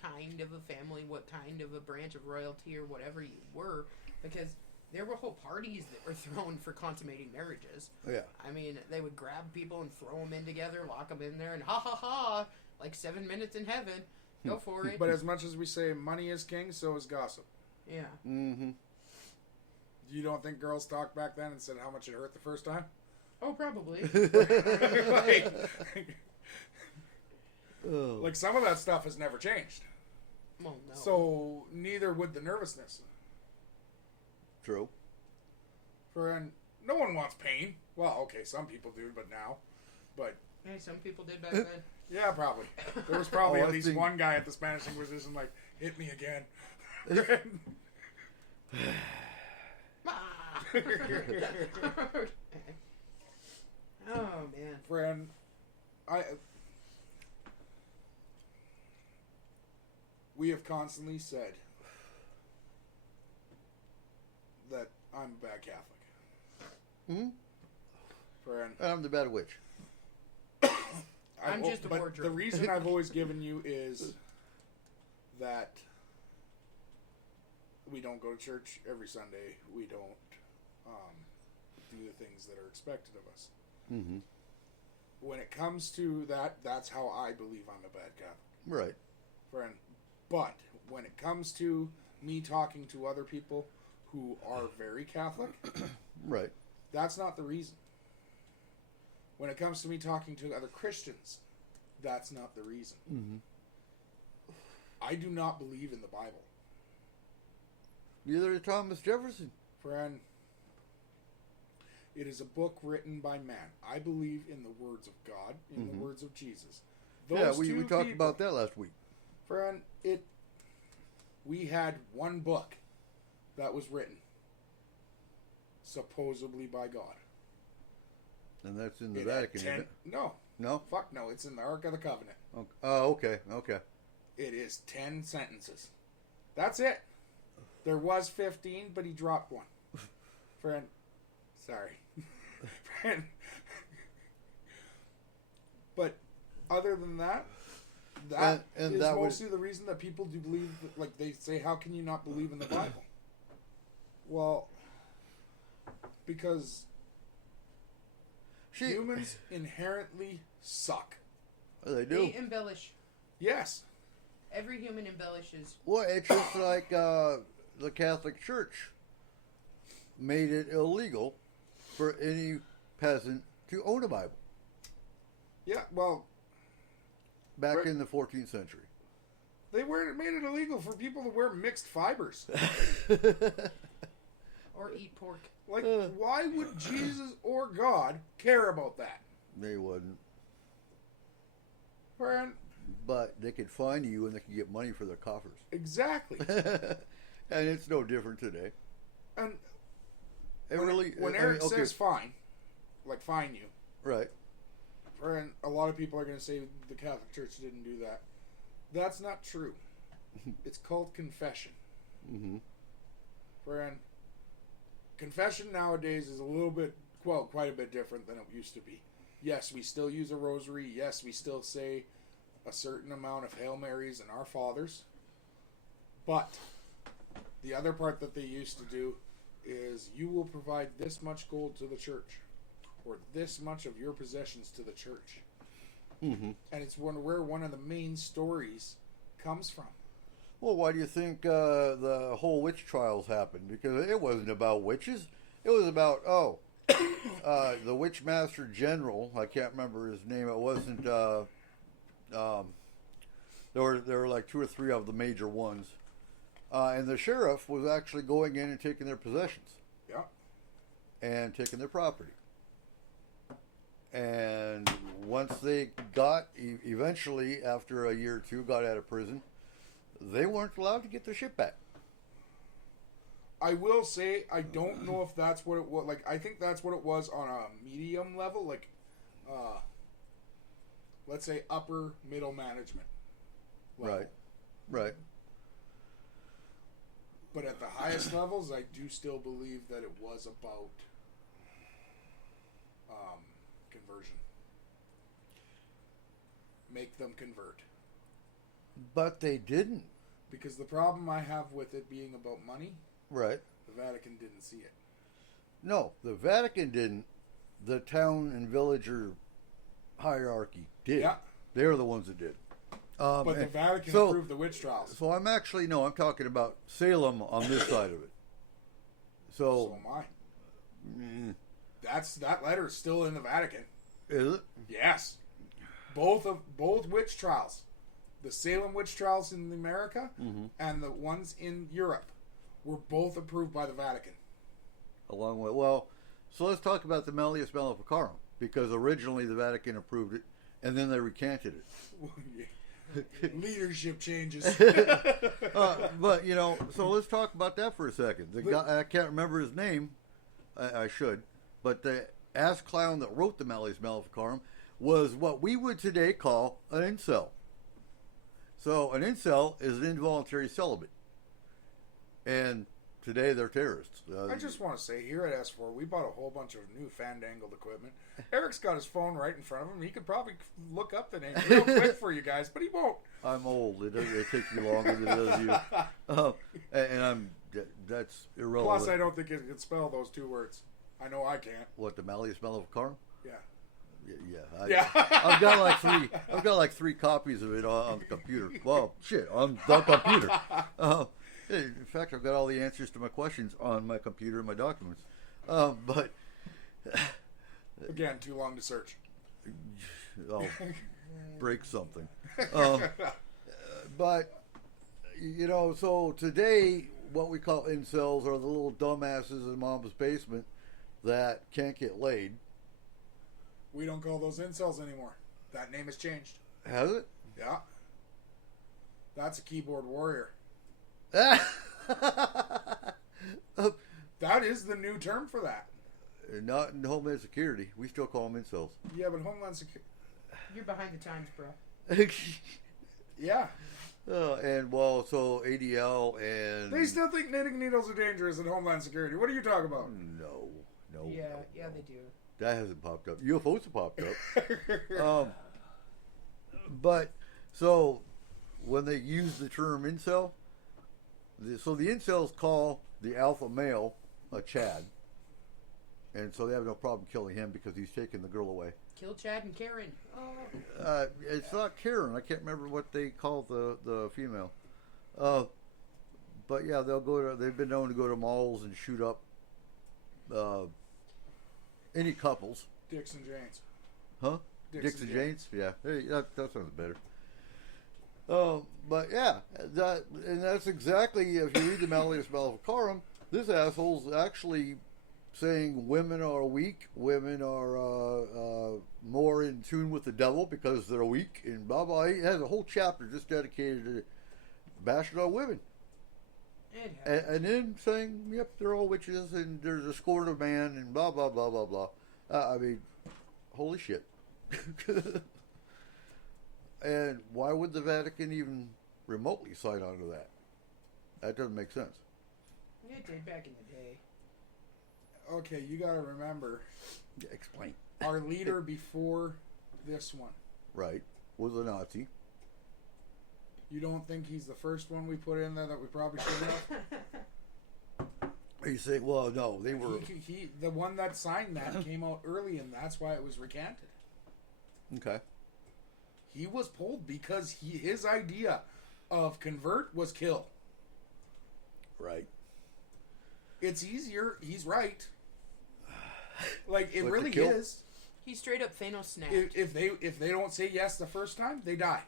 kind of a family, what kind of a branch of royalty or whatever you were, because there were whole parties that were thrown for consummating marriages. Yeah. I mean, they would grab people and throw them in together, lock them in there, and ha ha ha, like 7 minutes in heaven. Go for it. But as much as we say money is king, so is gossip. Yeah. Mm-hmm. You don't think girls talked back then and said how much it hurt the first time? Oh, probably. Like some of that stuff has never changed. Well, no. So neither would the nervousness. True. And no one wants pain. Well, okay, some people do, but now. But Hey, some people did back then. yeah, probably. There was probably Oh, at I least think- one guy at the Spanish Inquisition like, hit me again. Ah. Oh man. Friend, we have constantly said that I'm a bad Catholic. Hmm? Friend, I'm the bad witch. I'm just a but wardrobe. the reason I've always given you is that we don't go to church every Sunday. We don't do the things that are expected of us. Mm-hmm. When it comes to that, that's how I believe I'm a bad Catholic. Right. Friend. But when it comes to me talking to other people who are very Catholic, Right. that's not the reason. When it comes to me talking to other Christians, that's not the reason. Mm-hmm. I do not believe in the Bible. Neither did Thomas Jefferson. Friend, it is a book written by man. I believe in the words of God, in the words of Jesus. Yeah, we two talked people- about that last week. Friend, we had one book that was written supposedly by God. And that's in the It had Vatican, isn't it? No. No? Fuck no. It's in the Ark of the Covenant. Okay. Oh, okay. Okay. It is 10 sentences. That's it. There was 15, but he dropped one. Friend, sorry. Friend. But other than that, that And is that was- mostly the reason that people do believe, like they say, how can you not believe in the Bible? Well, because humans inherently suck. They do. They embellish. Yes. Every human embellishes. Well, it's just like the Catholic Church made it illegal for any peasant to own a Bible Yeah, well, back Right. in the 14th century. they made it illegal for people to wear mixed fibers. Or eat pork. Like, why would Jesus or God care about that? They wouldn't. Friend, But they could fine you and they could get money for their coffers. exactly. And it's no different today. And It when, really, when I Eric mean, okay, says fine, like fine you, right. friend, a lot of people are going to say the Catholic Church didn't do that. That's not true. It's called confession. Mm-hmm. Friend, confession nowadays is a little bit, well, quite a bit different than it used to be. Yes, we still use a rosary. Yes, we still say a certain amount of Hail Marys and Our Fathers. But the other part that they used to do is you will provide this much gold to the church or this much of your possessions to the church. Mm-hmm. And it's where one of the main stories comes from. Well, why do you think the whole witch trials happened? Because it wasn't about witches. It was about, the Witch Master General. I can't remember his name. It wasn't. There were like 2 or 3 of the major ones, and the sheriff was actually going in and taking their possessions. Yeah. And taking their property. And once they got, eventually, after a year or 2, got out of prison, they weren't allowed to get their shit back. I will say, I don't know if that's what it was. Like, I think that's what it was on a medium level. Like, let's say upper middle management level. Right. But at the highest levels, I do still believe that it was about conversion. Make them convert. But they didn't. Because the problem I have with it being about money, Right. the Vatican didn't see it. No, the Vatican didn't. The town and villager hierarchy did. Yeah. They're the ones that did. But the and Vatican so- approved the witch trials. So I'm talking about Salem on this side of it. So So, am I. mm, That letter is still in the Vatican. is it? Yes. Both witch trials. The Salem witch trials in America and the ones in Europe were both approved by the Vatican. Along with, well, so let's talk about the Malleus Maleficarum, because originally the Vatican approved it, and then they recanted it. Leadership changes. But, so let's talk about that for a second. The guy, I can't remember his name, I should. But the ass clown that wrote the Malleus Maleficarum was what we would today call an incel. So an incel is an involuntary celibate. And today they're terrorists. I just want to say, here at S4, we bought a whole bunch of new fandangled equipment. Eric's got his phone right in front of him. He could probably look up the name real quick for you guys, but he won't. I'm old. It takes me longer than it does you. And that's irrelevant. Plus, I don't think it can spell those two words. I know I can't. What, the Malleus Maleficarum? Yeah. Yeah. I've got like three copies of it on the computer. Well, shit, on the computer. In fact, I've got all the answers to my questions on my computer and my documents. But again, too long to search. I'll break something. But so today, what we call incels are the little dumbasses in mom's basement that can't get laid. We don't call those incels anymore. That name has changed. Has it? Yeah. That's a keyboard warrior. That is the new term for that. Not in Homeland Security. We still call them incels. Yeah, but Homeland Security... You're behind the times, bro. Yeah. So ADL and... They still think knitting needles are dangerous in Homeland Security. What are you talking about? No. Yeah, they do. That hasn't popped up. UFOs have popped up. But, so, when they use the term incel, the incels call the alpha male a Chad. And so they have no problem killing him because he's taking the girl away. Kill Chad and Karen. It's not Karen. I can't remember what they call the female. But yeah, they've been known to go to malls and shoot up any couples. Dicks and Janes. Huh? Dicks and Janes? Yeah. Hey, that sounds better. But yeah, that's exactly, if you read the Malleus Maleficarum, this asshole's actually saying women are weak, women are more in tune with the devil because they're weak, and blah blah. He has a whole chapter just dedicated to bashing on women. And then saying, yep, they're all witches, and there's a scorn of man, and blah blah blah blah blah. I mean, holy shit. And why would the Vatican even remotely sign on to that? That doesn't make sense. It did back in the day. Okay, you gotta remember. Yeah, explain. Our leader before this one. Right. Was a Nazi. You don't think he's the first one we put in there that we probably shouldn't have? You say, well, no, they were... He the one that signed that came out early, and that's why it was recanted. Okay. He was pulled because his idea of convert was kill. Right. It's easier. He's right. Like, it What, really to kill? is. He straight up Thanos snapped. If they don't say yes the first time, they die.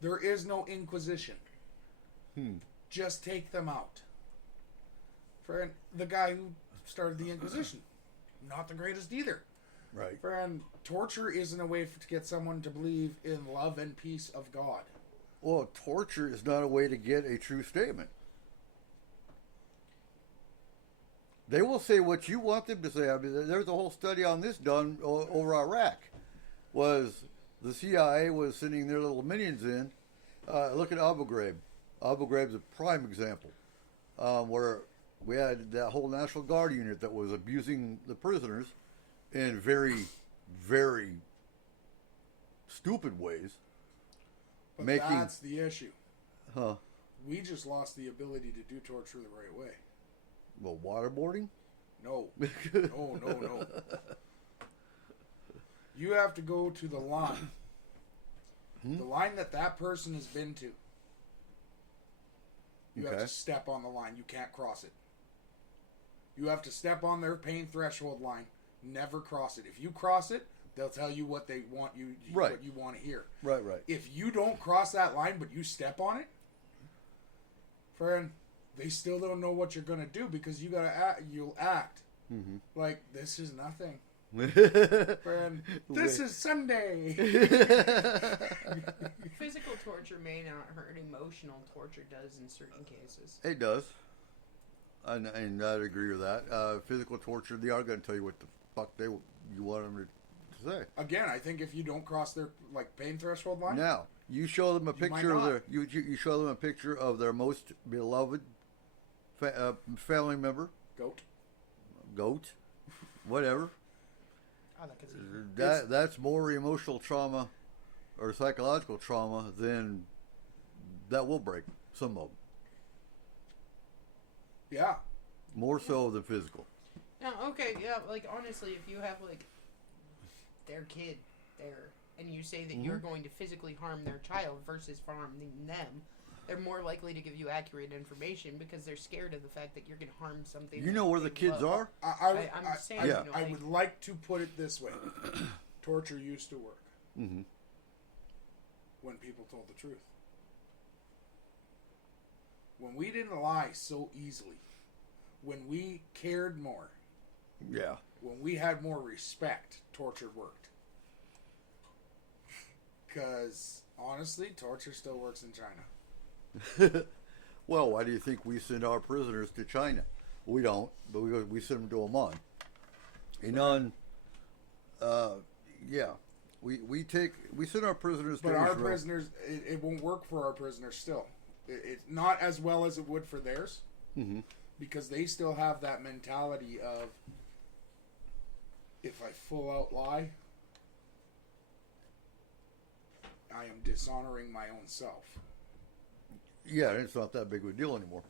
There is no inquisition. Just take them out. For the guy who started the Inquisition, not the greatest either. Right. Friend, torture isn't a way to get someone to believe in love and peace of God. Well, torture is not a way to get a true statement. They will say what you want them to say. I mean, there's a whole study on this done over Iraq. Was the CIA was sending their little minions in. Look at Abu Ghraib. Abu Ghraib's a prime example, where we had that whole National Guard unit that was abusing the prisoners in very, very stupid ways. But that's the issue. Huh? We just lost the ability to do torture the right way. Well, waterboarding? No. No. You have to go to the line. The line that person has been to. You have to step on the line. You can't cross it. You have to step on their pain threshold line. Never cross it. If you cross it, they'll tell you what they want you what you want to hear. Right. If you don't cross that line but you step on it, friend, they still don't know what you're gonna do because you'll act like this is nothing. Friend, this is Sunday. Physical torture may not hurt. Emotional torture does in certain cases. It does. and I'd agree with that. Physical torture, they are going to tell you what the fuck you want them to say. Again, I think if you don't cross their pain threshold line, Now, you show them a You might picture of not. their you show them a picture of their most beloved family member, goat, whatever. Oh, that could be- That's more emotional trauma or psychological trauma than that will break some of them. yeah, More so than physical. No, okay, yeah, like honestly, if you have like their kid there and you say that you're going to physically harm their child versus harming them, they're more likely to give you accurate information because they're scared of the fact that you're going to harm something. You know where the they kids love. are? I'm saying, Yeah. you know, I like, would like to put it this way: torture used to work Mm-hmm. when people told the truth. When we didn't lie so easily, when we cared more, Yeah. when we had more respect, torture worked. Because honestly, torture still works in China. Well, why do you think we send our prisoners to China? We don't, but we send them to Oman. Yeah, we send our prisoners to But our Israel. prisoners, it won't work for our prisoners still. It's not as well as it would for theirs. Mm-hmm. Because they still have that mentality of, if I full out lie, I am dishonoring my own self. Yeah, it's not that big of a deal anymore.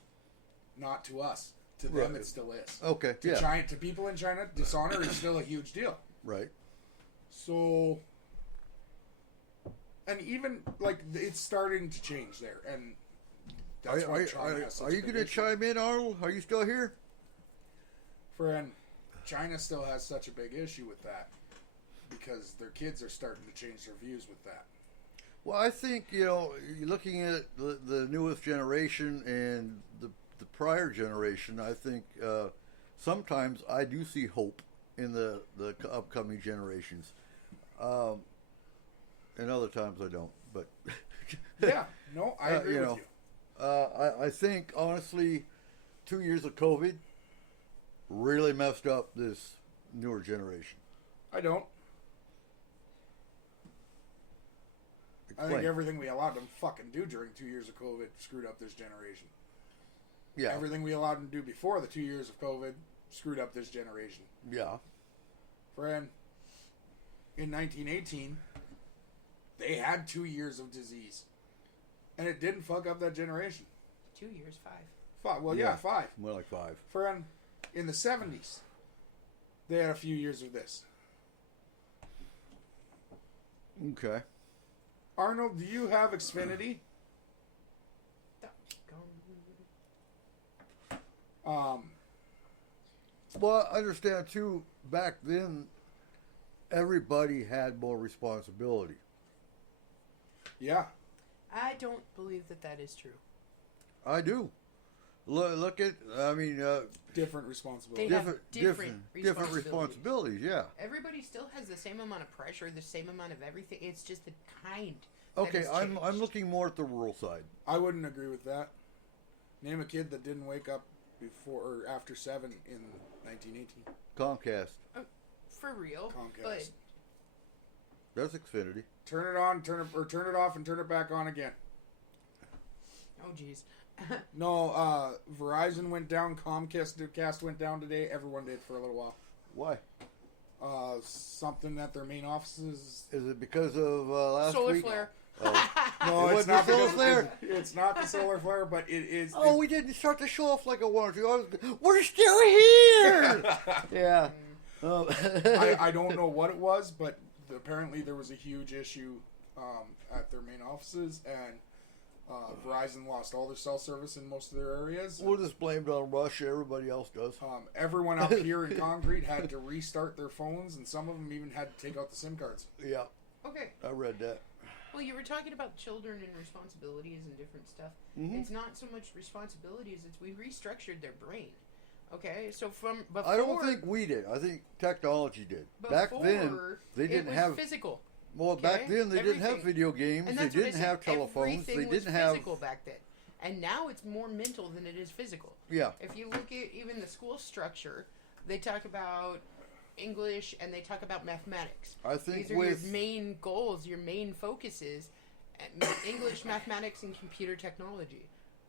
Not to us. To them, Right. it still is. Okay, To yeah, China, to people in China, dishonor is still a huge deal. right. So, and even it's starting to change there, and that's why China has such Are you a big going to issue. chime in, Arnold? Are you still here? Friend, China still has such a big issue with that because their kids are starting to change their views with that. Well, I think, you're looking at the newest generation and the prior generation, I think sometimes I do see hope in the upcoming generations. And other times I don't. But Yeah, no, I agree with you. I think, honestly, 2 years of COVID really messed up this newer generation. I don't. I think Explain. everything we allowed them fucking do during 2 years of COVID screwed up this generation. Yeah. Everything we allowed them to do before the 2 years of COVID screwed up this generation. Yeah. Friend, in 1918, they had 2 years of disease. And it didn't fuck up that generation. 2 years, 5. Well, Yeah. 5. More like 5. Friend, in the 70s, they had a few years of this. Okay. Arnold, do you have Xfinity? Well, I understand too. Back then, everybody had more responsibility. Yeah. I don't believe that is true. I do. Look at. I mean, Different responsibility. They have different responsibilities. Yeah. Everybody still has the same amount of pressure, the same amount of everything. It's just the kind. that Okay, has I'm changed. looking more at the rural side. I wouldn't agree with that. Name a kid that didn't wake up before or after 7 in 1918. Comcast. For real. Comcast. But That's Xfinity. Turn it on, turn it off, and turn it back on again. oh jeez. No, Verizon went down, Comcast went down today. Everyone did for a little while. Why? Something at their main offices. Is it because of last Solar week? flare. Oh. No, It it's wasn't not the solar because flare? It's not the solar flare, but it is. Oh, we didn't start the show off like I wanted to. We're still here. Yeah. I don't know what it was, but apparently there was a huge issue at their main offices, and Verizon lost all their cell service in most of their areas. We'll just blame it on Russia. Everybody else does. Everyone up here in concrete had to restart their phones, and some of them even had to take out the SIM cards. Yeah, Okay. I read that. Well, you were talking about children and responsibilities and different stuff. Mhm. It's not so much responsibilities; it's we restructured their brain. Okay, so from before. I don't think we did. I think technology did. Back then, before, they it didn't was have. physical. Well, back Okay? then they didn't have Everything. video games. And They that's what I didn't said, have telephones. everything They was didn't have. physical back then. And now it's more mental than it is physical. Yeah. If you look at even the school structure, they talk about English and they talk about mathematics. I think these are with your main goals, your main focuses: English, mathematics, and computer technology.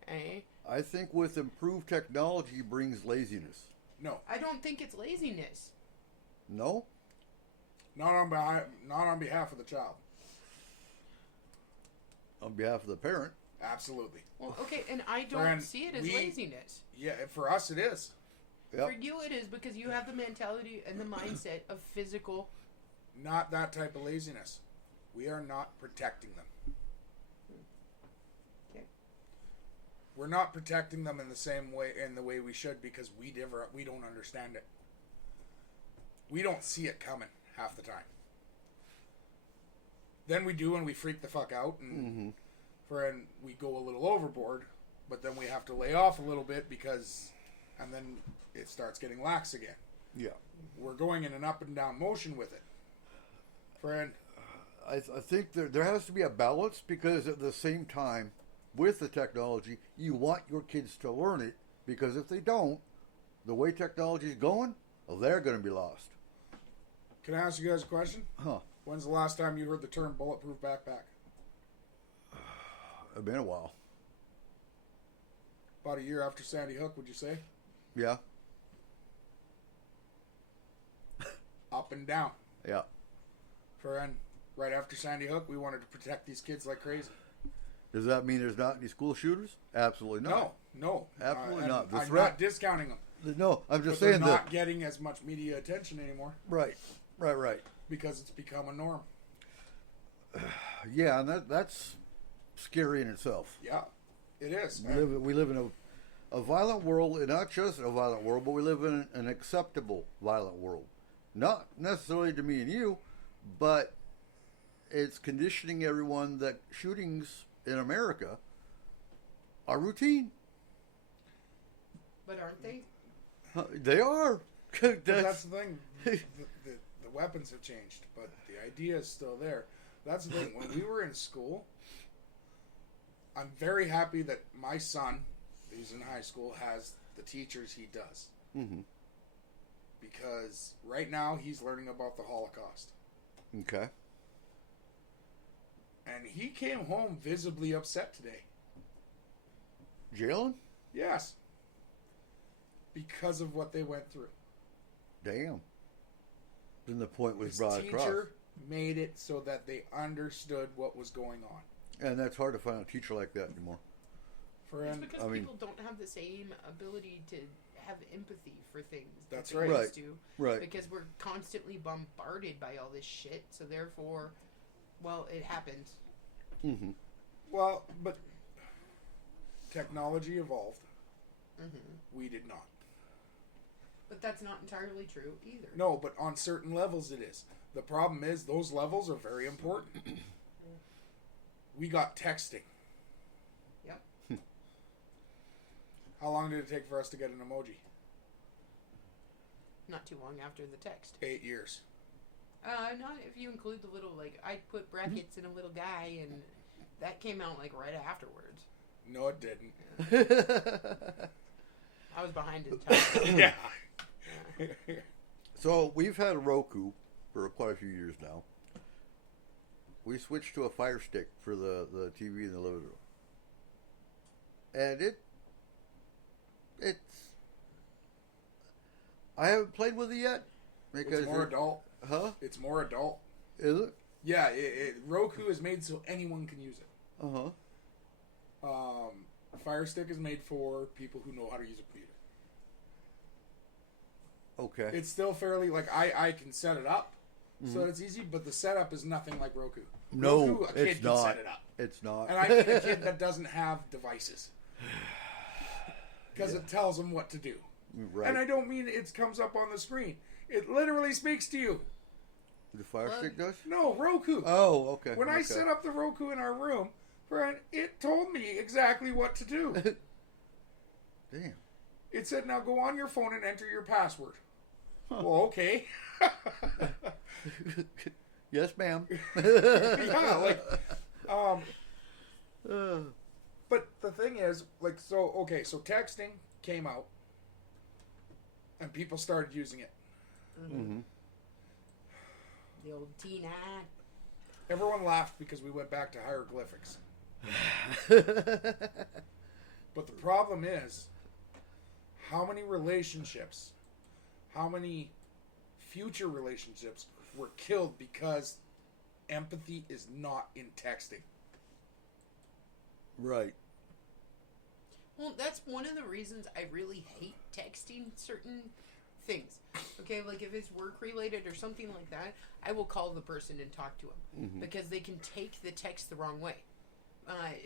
Eh? I think with improved technology brings laziness. No, I don't think it's laziness. No? not on behalf of the child. On behalf of the parent. Absolutely. Well, okay, and I don't Friend, see it as we- laziness. Yeah, for us it is. Yep. For you, it is because you have the mentality and the mindset of physical. Not that type of laziness. We are not protecting them. Okay. We're not protecting them in the way we should, because we don't understand it. We don't see it coming half the time. Then we do, and we freak the fuck out, and we go a little overboard. But then we have to lay off a little bit and then it starts getting lax again. Yeah. We're going in an up and down motion with it. Friend, I think there has to be a balance, because at the same time, with the technology, you want your kids to learn it, because if they don't, the way technology is going, well, they're going to be lost. can I ask you guys a question? Huh. When's the last time you heard the term bulletproof backpack? It's been a while. About a year after Sandy Hook, would you say? Yeah. Up and down. Yeah. Friend, right after Sandy Hook, we wanted to protect these kids like crazy. Does that mean there's not any school shooters? Absolutely not. No. Absolutely And not. The I'm threat- not discounting them. No, I'm just But they're saying not that. getting as much media attention anymore Right. because it's become a norm. Yeah, and that's scary in itself. Yeah, it is. We live in a violent world, and not just a violent world, but we live in an acceptable violent world. Not necessarily to me and you, but it's conditioning everyone that shootings in America are routine. But aren't they? They are. But that's the thing. The weapons have changed, but the idea is still there. That's the thing. When we were in school, I'm very happy that my son, who's in high school, has the teachers he does. Mm-hmm. Because right now he's learning about the Holocaust. Okay. And he came home visibly upset today. Jalen? Yes. Because of what they went through. Damn. Then the point was His brought across. teacher made it so that they understood what was going on. And that's hard to find a teacher like that anymore. It's because I mean- people don't have the same ability to have empathy for things. That's that right. they Right. used to, Right. Because we're constantly bombarded by all this shit. So therefore, well, it happens. Mm-hmm. Well, but technology evolved. Mm-hmm. We did not. But that's not entirely true either. No, but on certain levels it is. The problem is those levels are very important. We got texting. Yep. How long did it take for us to get an emoji? Not too long after the text. 8 years. Not if you include the little, like, I put brackets in a little guy, and that came out, like, right afterwards. No, it didn't. I was behind in time. Yeah. So we've had a Roku for quite a few years now. We switched to a Fire Stick for the TV in the living room, and it's. I haven't played with it yet because It's more adult. Huh? It's more adult. Is it? Yeah, Roku is made so anyone can use it. Uh huh. Fire Stick is made for people who know how to use a computer. Okay. It's still fairly, like, I can set it up so that it's easy, but the setup is nothing like Roku. No, Roku, a kid it's can not. set it up. It's not. And I mean a kid that doesn't have devices. Because it tells them what to do. Right. And I don't mean it comes up on the screen. It literally speaks to you. The Fire Stick does? No, Roku. Oh, okay. When I okay. set up the Roku in our room, friend, it told me exactly what to do. Damn. It said, now go on your phone and enter your password. Well, okay. Yes, ma'am. Yeah, like, but the thing is, like, so texting came out, and people started using it. Mm-hmm. The old Tina. Everyone laughed because we went back to hieroglyphics. But the problem is, how many relationships, how many future relationships were killed because empathy is not in texting? Right. Well, that's one of the reasons I really hate texting certain things. Okay, like if it's work related or something like that, I will call the person and talk to them because they can take the text the wrong way.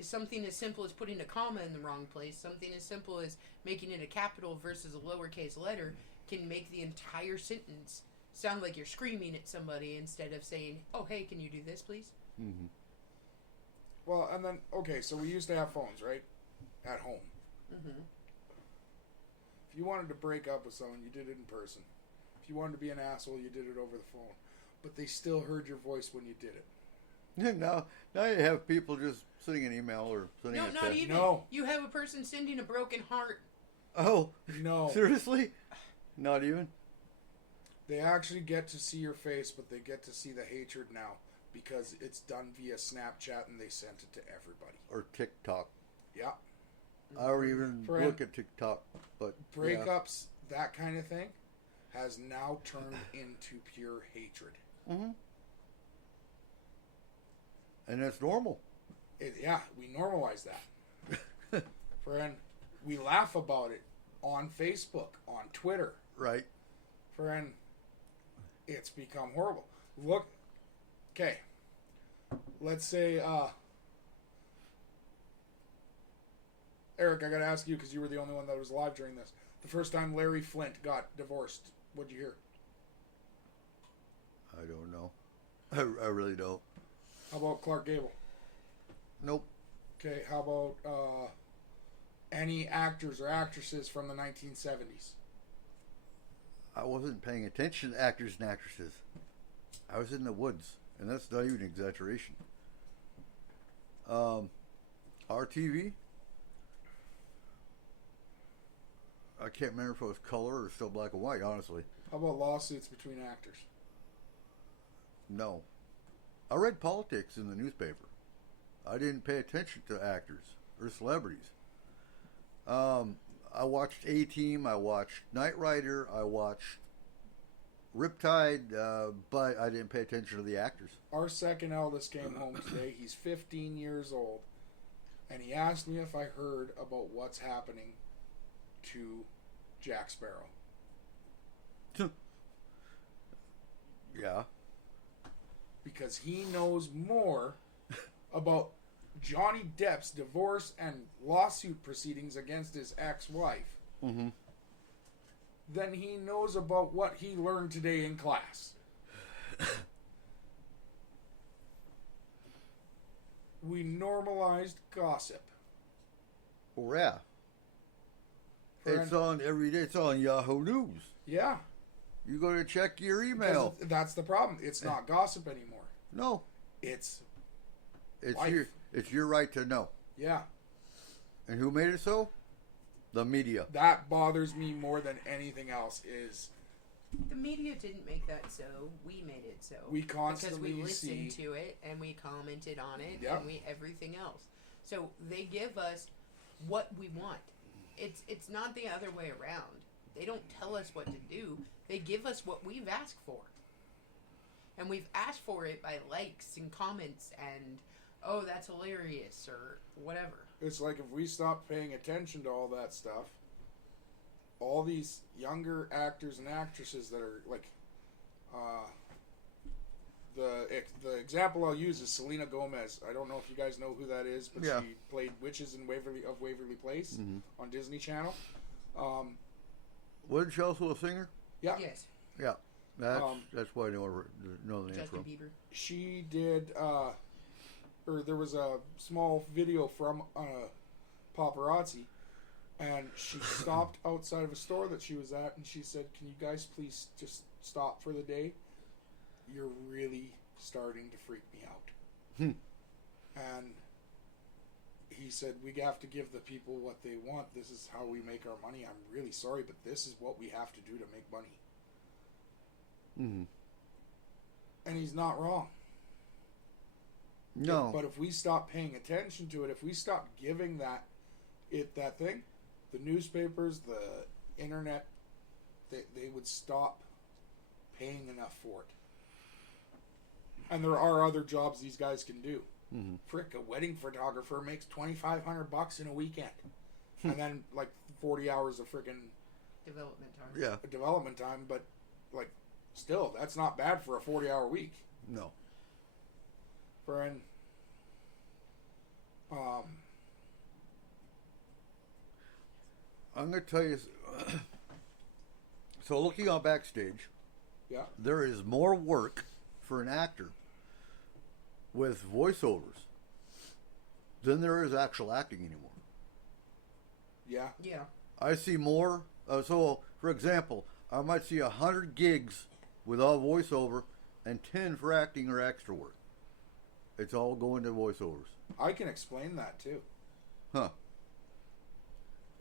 Something as simple as putting a comma in the wrong place, something as simple as making it a capital versus a lowercase letter can make the entire sentence sound like you're screaming at somebody instead of saying, "Oh, hey, can you do this, please?" Mm-hmm. Well, and then, okay, so we used to have phones, right? At home. Mm-hmm. If you wanted to break up with someone, you did it in person. If you wanted to be an asshole, you did it over the phone. But they still heard your voice when you did it. Now you have people just sending an email or sending No, a not text. even. No. You have a person sending a broken heart. Oh, No. seriously? Not even? They actually get to see your face, but they get to see the hatred now because it's done via Snapchat and they sent it to everybody. Or TikTok. Yeah. I don't even Friend. look at TikTok, but Breakups, that kind of thing, has now turned into pure hatred. Yeah. Mm-hmm. And that's normal. We normalize that. Friend, we laugh about it on Facebook, on Twitter. Right. Friend, it's become horrible. Look, okay, let's say, Eric, I gotta ask you because you were the only one that was alive during this. The first time Larry Flint got divorced, what'd you hear? I don't know. I really don't. How about Clark Gable? Nope. Okay, how about any actors or actresses from the 1970s? I wasn't paying attention to actors and actresses. I was in the woods, and that's not even an exaggeration. RTV? I can't remember if it was color or still black and white, honestly. How about lawsuits between actors? No. I read politics in the newspaper. I didn't pay attention to actors or celebrities. I watched A-Team, I watched Knight Rider, I watched Riptide, but I didn't pay attention to the actors. Our second eldest came home today. He's 15 years old. And he asked me if I heard about what's happening to Jack Sparrow. Yeah. Because he knows more about Johnny Depp's divorce and lawsuit proceedings against his ex-wife than he knows about what he learned today in class. We normalized gossip. Oh, yeah. Friend. It's on every day. It's on Yahoo News. Yeah. You go to check your email. Because that's the problem. It's not gossip anymore. No. It's It's your right to know. yeah. And who made it so? The media. That bothers me more than anything else is The media didn't make that so. We made it so. we because constantly we listened see to it and we commented on it Yep. and we everything else. So they give us what we want. It's not the other way around. They don't tell us what to do. They give us what we've asked for. And we've asked for it by likes and comments and, oh, that's hilarious or whatever. it's like if we stop paying attention to all that stuff, all these younger actors and actresses that are like the example I'll use is Selena Gomez. I don't know if you guys know who that is, but Yeah. she played Witches in Waverly Place on Disney Channel. Wasn't she also a singer? Yeah. Yes. Yeah. That's Um, that's why I know the name Justin from. Bieber. She did or there was a small video from paparazzi, and she stopped outside of a store that she was at, and she said, "Can you guys please just stop for the day? You're really starting to freak me out." And he said, we have to give the people what they want. This is how we make our money. I'm really sorry, but this is what we have to do to make money. Mm-hmm. And he's not wrong. No. But if we stop paying attention to it, if we stop giving that thing, the newspapers, the internet, they would stop paying enough for it. And there are other jobs these guys can do. Mm-hmm. Frick, a wedding photographer makes $2,500 in a weekend, and then like 40 hours of freaking Development time. Yeah. development time. But like, still, that's not bad for a 40-hour week. No. Friend, I'm going to tell you. So looking on Backstage, yeah, there is more work for an actor with voiceovers than there is actual acting anymore. yeah, Yeah. I see more. So, for example, I might see 100 gigs with all voiceover and 10 for acting or extra work. It's all going to voiceovers. I can explain that too. Huh.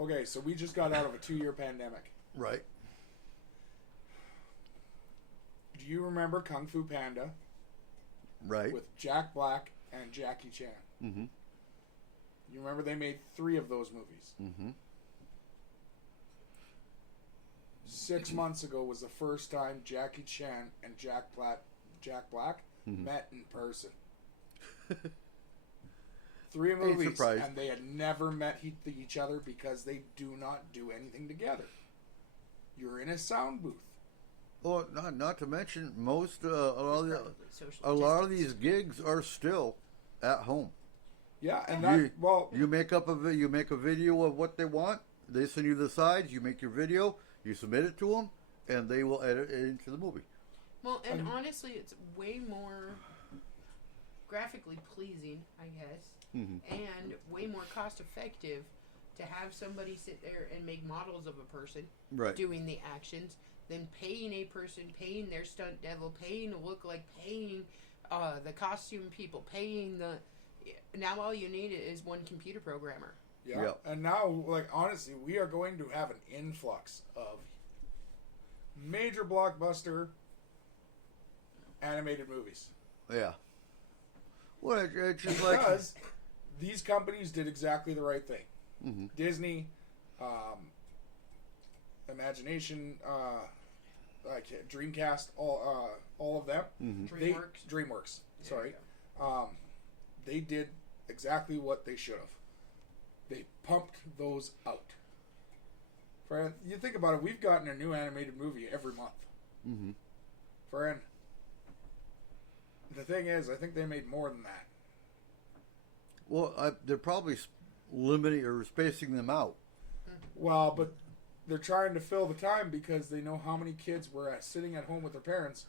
Okay, so we just got out of a 2-year pandemic. Right. Do you remember Kung Fu Panda Right. with Jack Black and Jackie Chan? Mm-hmm. You remember they made 3 of those movies. Mm-hmm. 6 months ago was the first time Jackie Chan and Jack Black Mhm. met in person. 3 movies, surprised. and they had never met each other because they do not do anything together. You're in a sound booth. Well, not to mention most a lot of Probably social a lot of distance. these gigs are still at home. Yeah, and that You make up you make a video of what they want. They send you the sides. You make your video. You submit it to them, and they will edit it into the movie. Well, and honestly, it's way more graphically pleasing, I guess, Mhm. and way more cost effective to have somebody sit there and make models of a person Right. doing the actions than paying a person, paying their stunt devil, paying a look-like, paying the costume people, paying the... Now all you need is one computer programmer. yeah. Yeah. And now, like, honestly, we are going to have an influx of major blockbuster animated movies. Yeah. Well, it's just like Because these companies did exactly the right thing. Mhm. Disney, Imagination, Dreamcast, all of them. Mhm. DreamWorks. There Sorry, you they did exactly what they should have. They pumped those out. Friend, you think about it, we've gotten a new animated movie every month. Mhm. Friend, the thing is, I think they made more than that. Well, they're probably limiting or spacing them out. Well, but they're trying to fill the time because they know how many kids were sitting at home with their parents.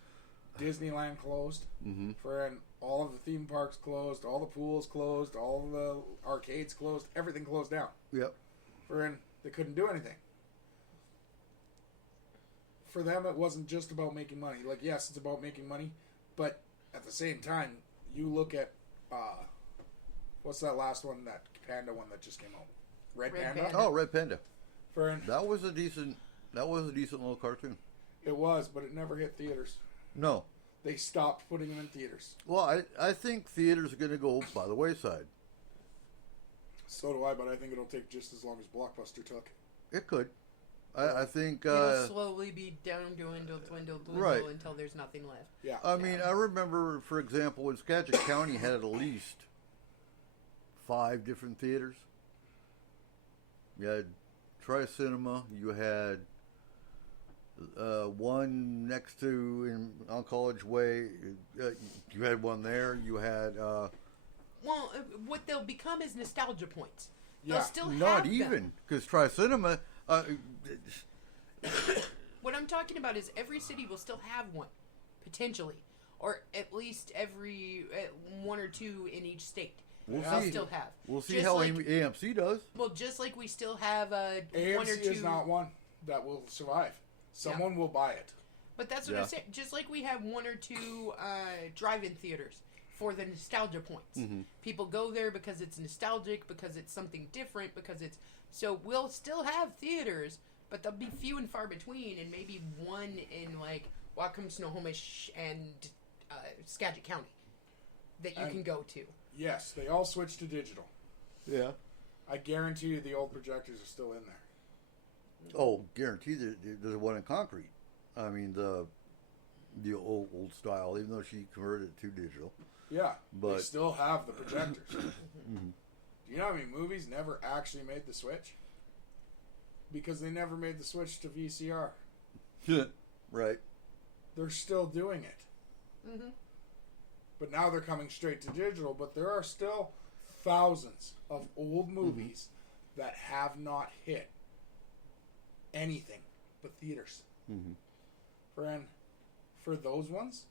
Disneyland closed. Mm-hmm. Friend, all of the theme parks closed. All the pools closed. All of the arcades closed. Everything closed down. Yep. Friend, they couldn't do anything. For them, it wasn't just about making money. Like, yes, it's about making money, but at the same time, you look at what's that last one, that panda one that just came out? Red Red Panda. Panda. Oh, Red Panda. Friend, That was a decent little cartoon. it was, but it never hit theaters. No. They stopped putting them in theaters. Well, I think theaters are going to go by the wayside. So do I, but I think it'll take just as long as Blockbuster took. It could. I think. It'll slowly be dwindle Right. until there's nothing left. Yeah. I mean, I remember, for example, when Skagit County had at least 5 different theaters. You had Tri-Cinema. You had one next to on College Way. You had one there. You had Well, what they'll become is nostalgia points. Yeah. They'll still not have them. even because Tri-Cinema. What I'm talking about is every city will still have one, potentially, or at least every one or two in each state. We'll They'll see. still have. We'll see Just how like- AMC does. Well, just like we still have one or AMC two. is not one that will survive. Someone will buy it. But that's what Yeah. I'm saying. Just like we have one or two drive-in theaters for the nostalgia points. Mm-hmm. People go there because it's nostalgic, because it's something different, because it's... So we'll still have theaters, but they'll be few and far between, and maybe one in, like, Whatcom, Snohomish, and Skagit County that you can go to. Yes, they all switched to digital. Yeah. I guarantee you the old projectors are still in there. Oh, guaranteed there's one in concrete. I mean, the old style, even though she converted it to digital. Yeah, But- they still have the projectors. Do you know how many movies never actually made the switch? Because they never made the switch to VCR. Right. They're still doing it. Mm-hmm. But now they're coming straight to digital. But there are still thousands of old movies that have not hit anything but theaters. Mm-hmm. For those ones,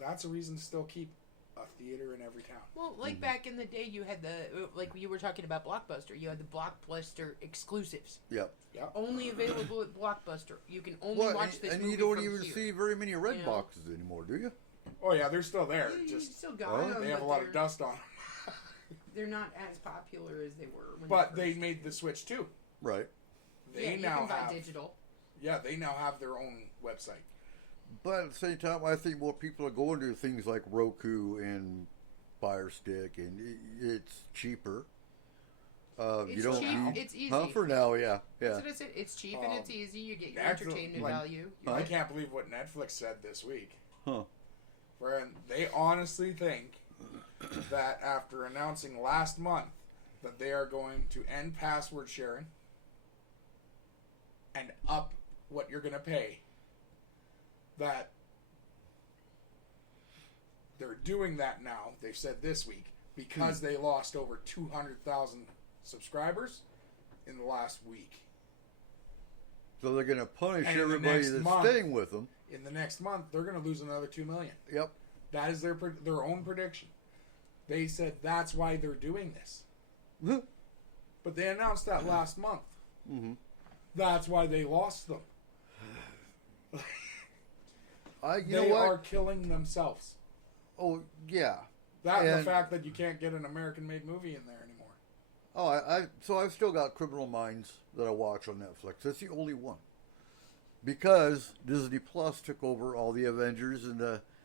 that's a reason to still keep a theater in every town. Well, like back in the day, you had like you were talking about Blockbuster. You had the Blockbuster exclusives. Yep. Only available at Blockbuster. You can only watch this and movie you don't from even here. see very many red You know? boxes anymore, do you? Oh yeah, they're still there. You Just still got them, they have a but lot of dust on them. they're not as popular as they were. When But they first... made the switch too. Right. They you now can buy have digital. Yeah, they now have their own website. But at the same time, I think more people are going to things like Roku and Fire Stick, and it's cheaper. You It's don't cheap. need, It's easy. For now, yeah. That's what I said. It's cheap and it's easy. You get your Netflix- entertainment like- value. I can't believe what Netflix said this week. Huh. Where they honestly think that after announcing last month that they are going to end password sharing and up what you're going to pay, that they're doing that now, they've said this week, because they lost over 200,000 subscribers in the last week. So they're going to punish And in the everybody next that's month- staying with them. In the next month, they're going to lose another 2 million. Yep. That is their own prediction. They said that's why they're doing this. But they announced that last month. Mm-hmm. That's why they lost them. You They know what? are killing themselves. Oh, yeah. That and the And- fact that you can't get an American-made movie in there anymore. Oh, so I've still got Criminal Minds that I watch on Netflix. That's the only one. Because Disney Plus took over all the Avengers, and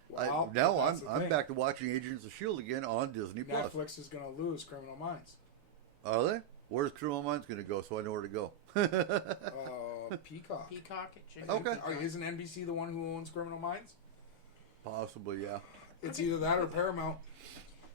Well, now that's the I'm thing. back to watching Agents of S.H.I.E.L.D. again on Disney Plus. Netflix is going to lose Criminal Minds. Are they? Where's Criminal Minds going to go so I know where to go? Peacock. Peacock. It should Okay. Isn't NBC the one who owns Criminal Minds? Possibly, yeah. It's either that or Paramount.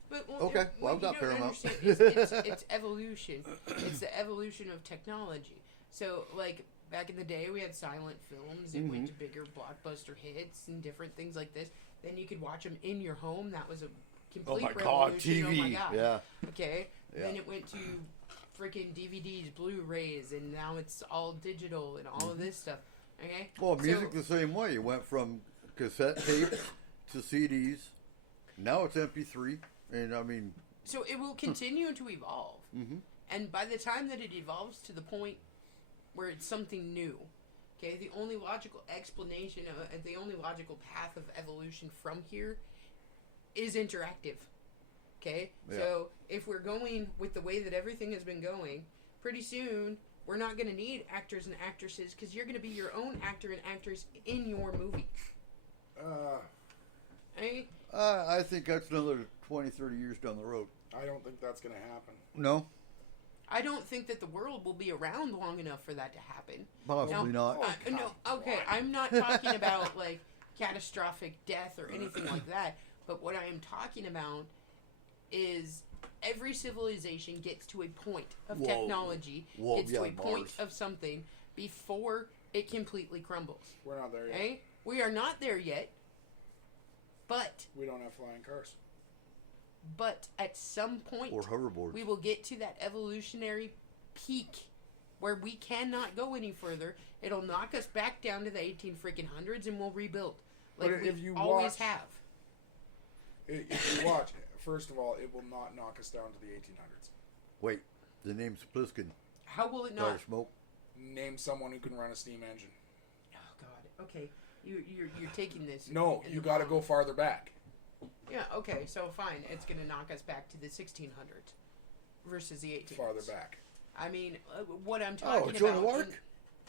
But, Okay, well, I've you got don't Paramount. understand, it's evolution. It's the evolution of technology. So, like, back in the day, we had silent films. It went to bigger blockbuster hits and different things like this. Then you could watch them in your home. That was a complete Oh my God, revolution. Oh my TV. God. Yeah. Okay. Yeah. Then it went to freaking DVDs, Blu-rays, and now it's all digital and all of this stuff. Okay. Well, music So- the same way. You went from cassette tapes to CDs. Now it's MP3. And I mean, So it will continue to evolve. And by the time that it evolves to the point where it's something new, okay, the only logical explanation, the only logical path of evolution from here is interactive. Okay? Yeah. So if we're going with the way that everything has been going, pretty soon we're not going to need actors and actresses because you're going to be your own actor and actress in your movie. Okay? I think that's another 20, 30 years down the road. I don't think that's going to happen. No? I don't think that the world will be around long enough for that to happen. Possibly not. No, okay, I'm not talking about like catastrophic death or anything like that. But what I am talking about is every civilization gets to a point of Whoa. technology, Whoa, gets to yeah, a point Mars. of something before it completely crumbles. We're not there yet. Okay? We are not there yet, but We don't have flying cars. at some point Or hoverboards. we will get to that evolutionary peak where we cannot go any further. It'll knock us back down to the 1800s and we'll rebuild like But if we you always watch- have. If you watch, first of all, it will not knock us down to the 1800s. Wait, the name's Pliskin. How will it Fire not? smoke. Name someone who can run a steam engine. Oh God. Okay, you're taking this. No, in you the got to wrong- go farther back. Yeah, okay, so fine. It's going to knock us back to the 1600s versus the 1800s. Farther back. I mean, what I'm talking it's going to about... work?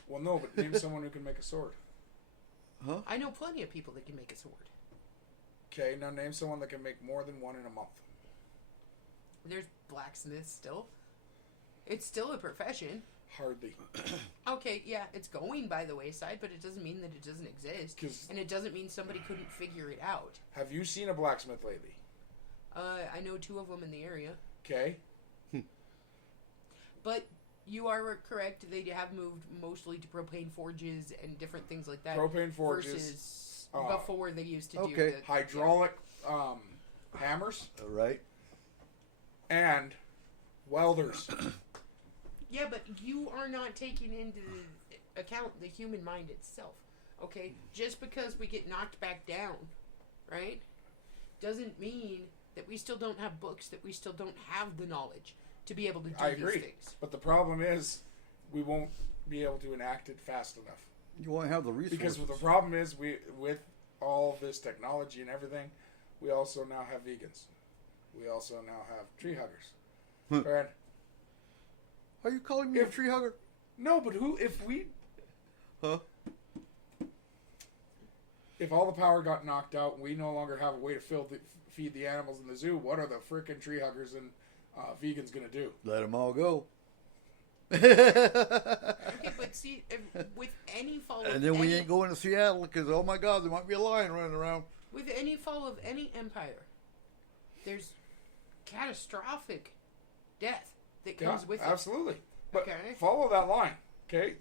Well, no, but name someone who can make a sword. Huh? I know plenty of people that can make a sword. Okay, now name someone that can make more than one in a month. There's blacksmiths still. It's still a profession. Hardly. Okay, yeah, it's going by the wayside, but it doesn't mean that it doesn't exist. 'Cause- And it doesn't mean somebody couldn't figure it out. Have you seen a blacksmith lately? I know 2 of them in the area. Okay. But you are correct. They have moved mostly to propane forges and different things like that. Propane forges. Versus before they used to do Okay. the... Hydraulic hammers All right. and welders. Yeah, but you are not taking into account the human mind itself. Okay? Just because we get knocked back down, right, doesn't mean that we still don't have books, that we still don't have the knowledge to be able to do I these agree. things. But the problem is we won't be able to enact it fast enough. You want to have the resources. Because the problem is we, with all this technology and everything, we also now have vegans. We also now have tree huggers. Brad, Are you calling me a tree hugger? no, but who, if Huh? all the power got knocked out and we no longer have a way to feed the animals in the zoo, what are the frickin' tree huggers and vegans gonna do? Let them all go. Okay, but see, with any fall of And then we any, ain't going to Seattle because, oh my God, there might be a lion running around. with any fall of any empire, there's catastrophic death that comes with it. absolutely. But Okay. follow that line, okay?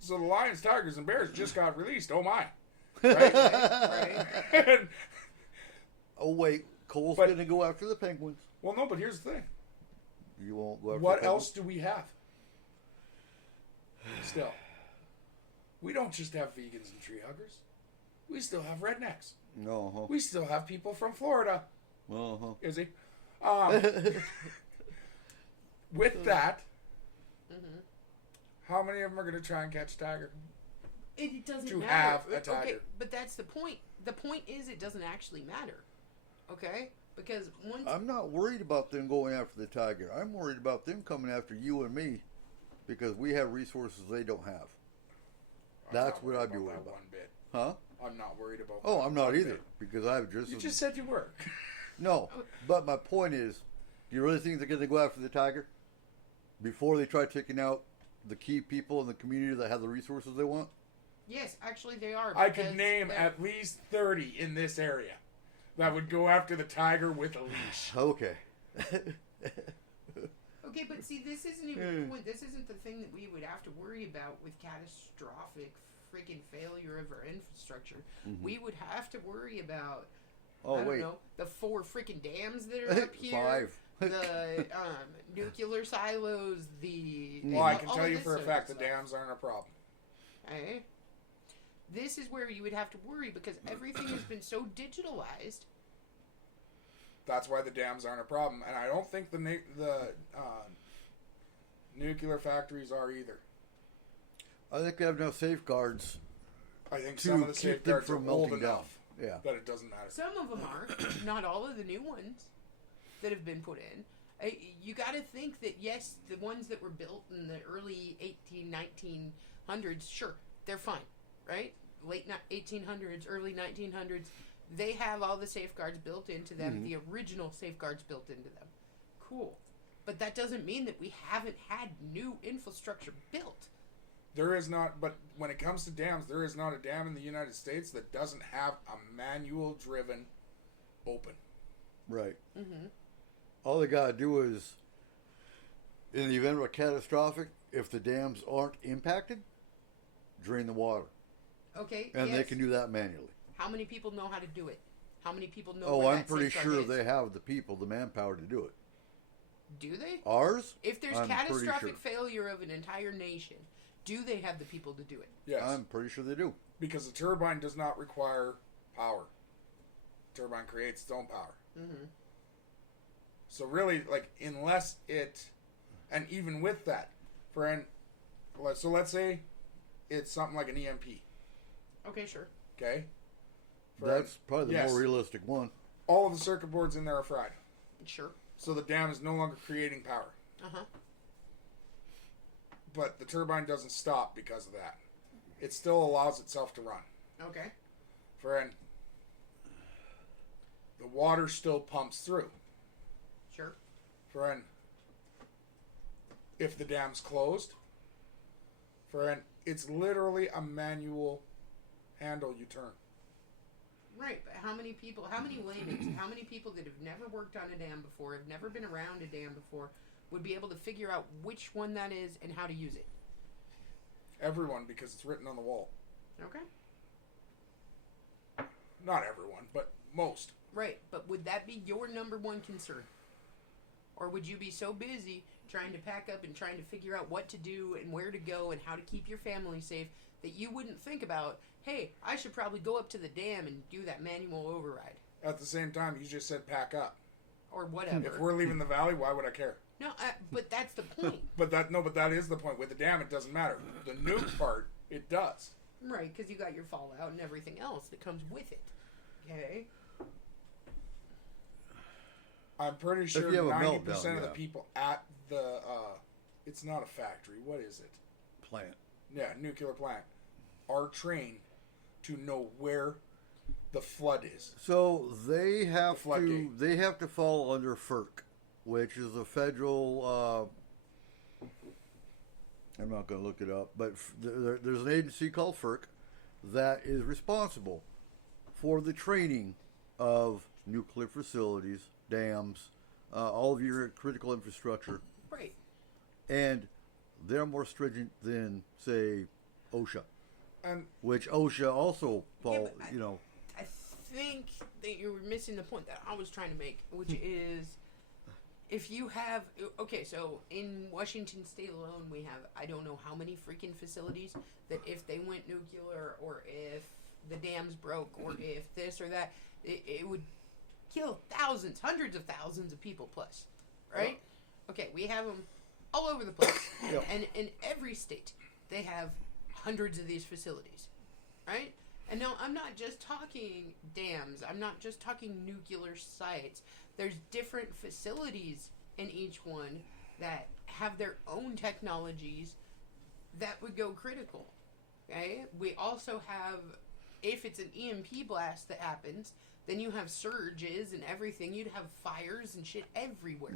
So the lions, tigers, and bears just got released. Oh my! Right? Right? And- Oh wait, Cole's But- going to go after the penguins. well, no, but here's the thing. You won't go after What the else do we have? Still, we don't just have vegans and tree huggers. We still have rednecks. penguins? No, We still have people from Florida. huh? Uh-huh. Is he? With that, how many of them are going to try and catch a tiger? It doesn't To matter. have a Okay, tiger. but that's the point. The point is, it doesn't actually matter. Okay, because once I'm not worried about them going after the tiger. I'm worried about them coming after you and me because we have resources they don't have. I'm That's not what I'd be that worried about. One bit. Huh? I'm not worried about. Oh, that I'm not one either bit. because I've just... You just said you were. No, but my point is, do you really think they're going to go after the tiger before they try taking out the key people in the community that have the resources they want? yes, actually they are. I because could name they're- at least 30 in this area that would go after the tiger with a leash. Okay. Okay, but see, this isn't even the point. This isn't the thing that we would have to worry about with catastrophic freaking failure of our infrastructure. We would have to worry about, Oh, I don't wait. know, the 4 freaking dams that are up here. 5. The nuclear silos, the... Well, I can all tell of you this for a sort of fact the stuff. dams aren't a problem. Okay? This is where you would have to worry because everything has been so digitalized. That's why the dams aren't a problem, and I don't think the nuclear factories are either. I think they have enough safeguards I think to some of the keep them safeguards are from old melting down. enough Yeah. that it doesn't matter. Some of them are, not all of the new ones that have been put in. You got to think that, yes, the ones that were built in the early 1900s, sure, they're fine, right? Late 1800s, early 1900s, they have all the safeguards built into them, the original safeguards built into them. Cool. But that doesn't mean that we haven't had new infrastructure built. There is not, but when it comes to dams, there is not a dam in the United States that doesn't have a manual-driven open. Right. All they got to do is, in the event of a catastrophic, if the dams aren't impacted, drain the water. Okay, And they yes. can do that manually. How many people know how to do it? How many people know Oh, where I'm that pretty safeguard sure is? they have the people, the manpower to do it. Do they? Ours? If there's I'm pretty catastrophic sure. failure of an entire nation, do they have the people to do it? Yes, I'm pretty sure they do. because the turbine does not require power. The turbine creates its own power. So really, like, unless it, and even with that, so let's say it's something like an EMP, Okay, sure. okay? That's probably the yes. more realistic one. all of the circuit boards in there are fried. Sure. So the dam is no longer creating power. Uh-huh. But the turbine doesn't stop because of that. It still allows itself to run. Okay. Friend, the water still pumps through. Sure. Friend, if the dam's closed, friend, it's literally a manual handle you turn. Right, but how many laymen, how many people that have never worked on a dam before, have never been around a dam before, would be able to figure out which one that is and how to use it? Everyone, because it's written on the wall. Okay. Not everyone, but most. Right, but would that be your number one concern? Or would you be so busy trying to pack up and trying to figure out what to do and where to go and how to keep your family safe that you wouldn't think about, hey, I should probably go up to the dam and do that manual override? At the same time, you just said pack up. Or whatever. If we're leaving the valley, why would I care? No, but that's the point. But that is the point. With the dam, it doesn't matter. The nuke part, it does. Right, because you got your fallout and everything else that comes with it. Okay? I'm pretty sure you have a 90% meltdown, of the yeah. people at the, it's not a factory, what is it? Plant. Yeah, nuclear plant, are trained to know where the flood is. So they have The floodgate. they have to fall under FERC, which is a federal. I'm not going to look it up, but there's an agency called FERC that is responsible for the training of nuclear facilities, dams, all of your critical infrastructure, Right. and they're more stringent than, say, OSHA, And which OSHA also fall. but I think that you're missing the point that I was trying to make, which is if you have... Okay, so in Washington State alone, we have I don't know how many freaking facilities that if they went nuclear or if the dams broke or if this or that, it would kill thousands, hundreds of thousands of people plus, right? Okay, we have them all over the place. Yeah. And in every state, they have hundreds of these facilities, right? And no, I'm not just talking dams. I'm not just talking nuclear sites. There's different facilities in each one that have their own technologies that would go critical, okay? We also have, if it's an EMP blast that happens, then you have surges and everything. You'd have fires and shit everywhere,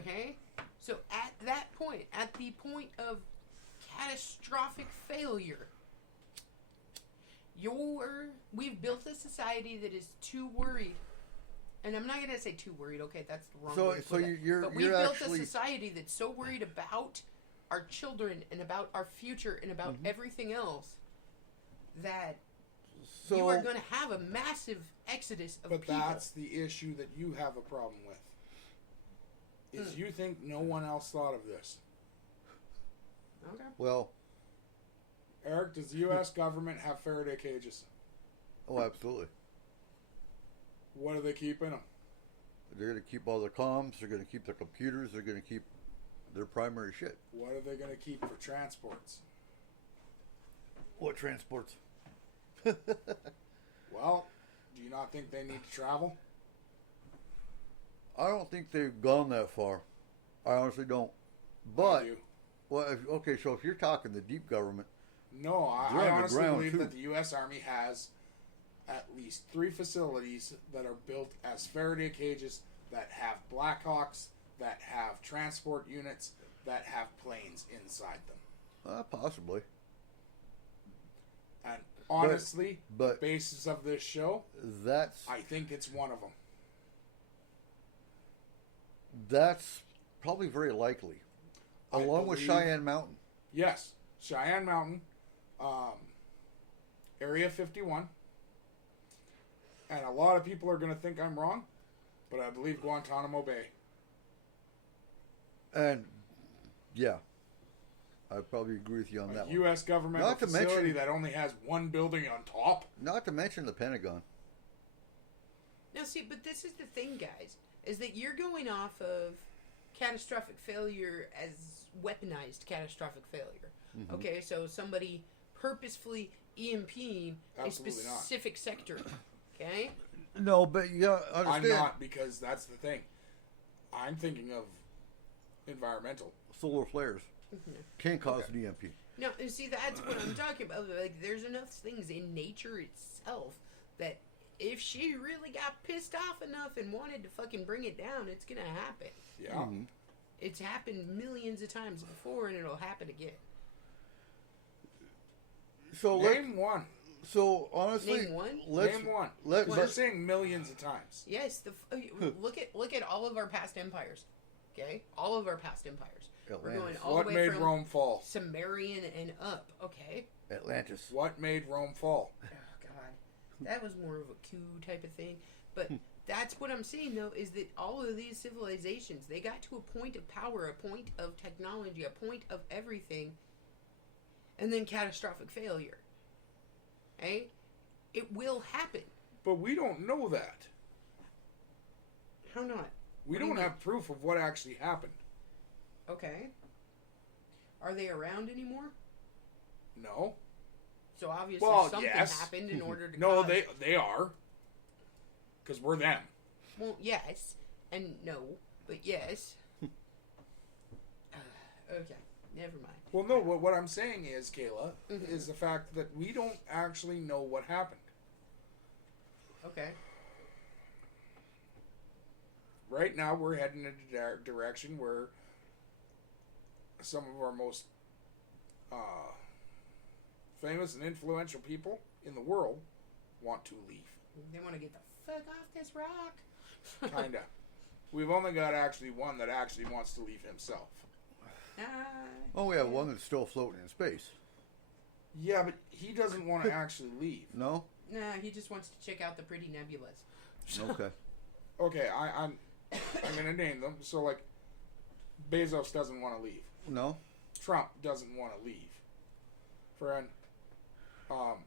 okay? So at that point, at the point of catastrophic failure, we've built a society that is too worried. And I'm not going to say too worried. Okay, that's the wrong word. So you're but we you're built actually a society that's so worried about our children and about our future and about everything else that you are going to have a massive exodus of but people. that's the issue that you have a problem with. Is you think no one else thought of this. Okay. well. Eric, does the U.S. government have Faraday cages? Oh, absolutely. What do they keep in them? They're going to keep all their comms. They're going to keep their computers. They're going to keep their primary shit. What are they going to keep for transports? What transports? Well, do you not think they need to travel? I don't think they've gone that far. I honestly don't. I But do. well, okay. So if you're talking the deep government, No, I They're honestly underground, believe too. that the U.S. Army has at least 3 facilities that are built as Faraday cages that have Blackhawks, that have transport units, that have planes inside them. possibly. And honestly, but- the basis of this show, That's I think it's one of them. that's probably very likely, I along with believe- Cheyenne Mountain. Yes, Cheyenne Mountain, Area 51. And a lot of people are going to think I'm wrong, but I believe Guantanamo Bay. And yeah, I probably agree with you on that A one. U.S. governmental Not to facility mention- that only has one building on top. Not to mention the Pentagon. Now, see, but this is the thing, guys, is that you're going off of catastrophic failure as weaponized catastrophic failure. Okay, so somebody purposefully EMPing a Absolutely not. specific sector. Okay? No, but you gotta I'm understand. not, because that's the thing. I'm thinking of environmental. Solar flares can cause an EMP. No, and see, that's what I'm talking about. Like, there's enough things in nature itself that if she really got pissed off enough and wanted to fucking bring it down, it's gonna happen. Yeah. Mm-hmm. It's happened millions of times before, and it'll happen again. So Name one. So honestly, Name one? Name one. You're saying millions of times. Yes, look at all of our past empires. Okay, all of our past empires. We're going all What the way made from Rome fall? Sumerian and up. Okay. Atlantis. What made Rome fall? Oh God, that was more of a coup type of thing. But that's what I'm saying, though, is that all of these civilizations, they got to a point of power, a point of technology, a point of everything, and then catastrophic failure. Eh? It will happen. But we don't know that. How not? We What do you don't mean? have proof of what actually happened. Okay. Are they around anymore? No. So obviously something yes. happened in order to No, cause... they are. Because we're them. Well, yes. And no. But yes. Okay. Never mind. Well, no, what I'm saying is, Kayla, is the fact that we don't actually know what happened. Okay. Right now, we're heading in a direction where some of our most famous and influential people in the world want to leave. They want to get the fuck off this rock. Kinda. We've only got actually one that actually wants to leave himself. Oh, we have one that's still floating in space. Yeah, but he doesn't want to actually leave. No? Nah, he just wants to check out the pretty nebulas. Okay. Okay, I'm gonna name them. So like, Bezos doesn't want to leave. No? Trump doesn't want to leave. Friend, not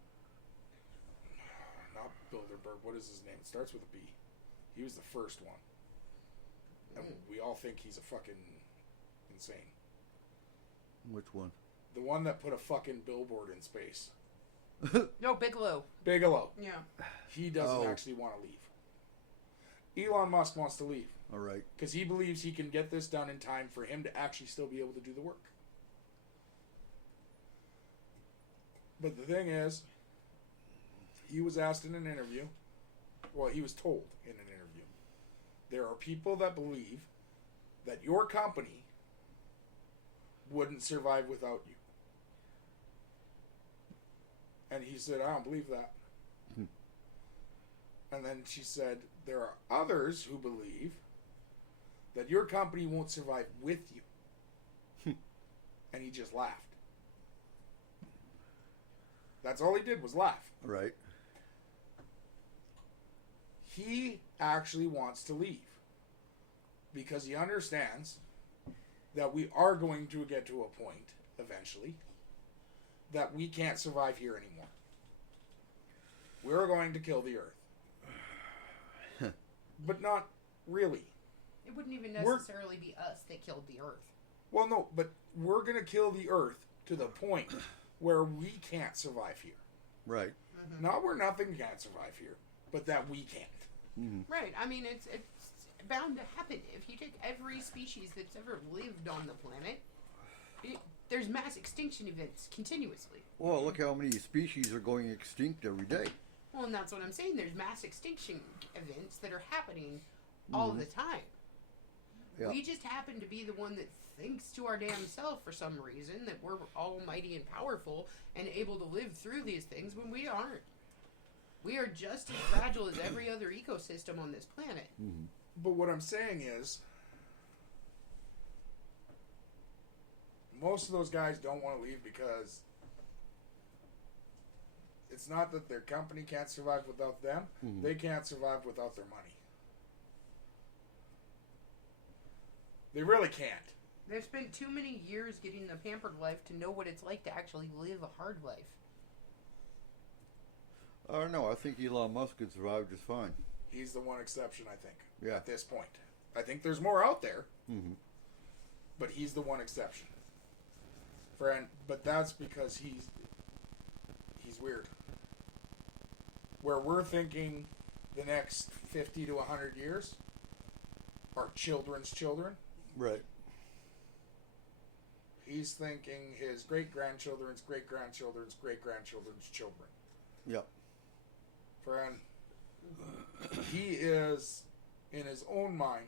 Bilderberg. What is his name? It starts with a B. He was the first one, and we all think he's a fucking insane. Which one? The one that put a fucking billboard in space. No, Bigelow. Bigelow. Yeah. He doesn't actually want to leave. Elon Musk wants to leave. All right. Because he believes he can get this done in time for him to actually still be able to do the work. But the thing is, he was asked in an interview, well, he was told in an interview, there are people that believe that your company wouldn't survive without you. And he said, I don't believe that. And then she said, there are others who believe that your company won't survive with you. And he just laughed. That's all he did was laugh. Right. He actually wants to leave because he understands that we are going to get to a point eventually that we can't survive here anymore. We're going to kill the earth. But not really. It wouldn't even necessarily be us that killed the Earth. Well, no, but we're going to kill the earth to the point where we can't survive here. Right. Not where nothing can't survive here, but that we can't. Right. I mean, it's bound to happen. If you take every species that's ever lived on the planet, there's mass extinction events continuously. Well, look how many species are going extinct every day. Well, and that's what I'm saying. There's mass extinction events that are happening all the time. Yeah. We just happen to be the one that thinks to our damn self for some reason that we're almighty and powerful and able to live through these things when we aren't. We are just as fragile as every other ecosystem on this planet. But what I'm saying is, most of those guys don't want to leave because it's not that their company can't survive without them. They can't survive without their money. They really can't. They've spent too many years getting the pampered life to know what it's like to actually live a hard life. I don't know. I think Elon Musk could survive just fine. He's the one exception, I think, Yeah. at this point. I think there's more out there, but he's the one exception. But that's because he's weird. Where we're thinking the next 50 to 100 years, our children's children. Right. He's thinking his great-grandchildren's great-grandchildren's great-grandchildren's children. Yep. Friend, he is, in his own mind,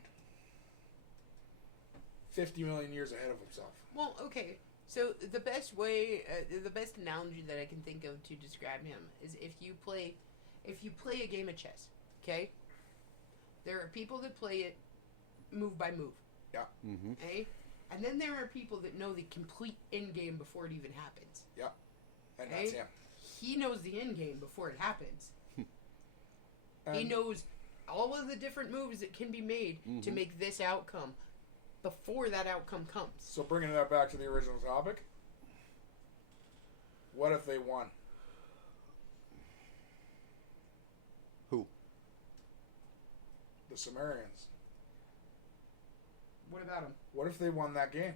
50 million years ahead of himself. Well, okay. So the best way, the best analogy that I can think of to describe him is if you play a game of chess. Okay. There are people that play it move by move. Yeah. Mm-hmm. Okay. And then there are people that know the complete end game before it even happens. Yeah. And Okay? that's him. He knows the end game before it happens. He And knows all of the different moves that can be made to make this outcome before that outcome comes. so bringing that back to the original topic, what if they won? Who? The Sumerians. What about him? What if they won that game?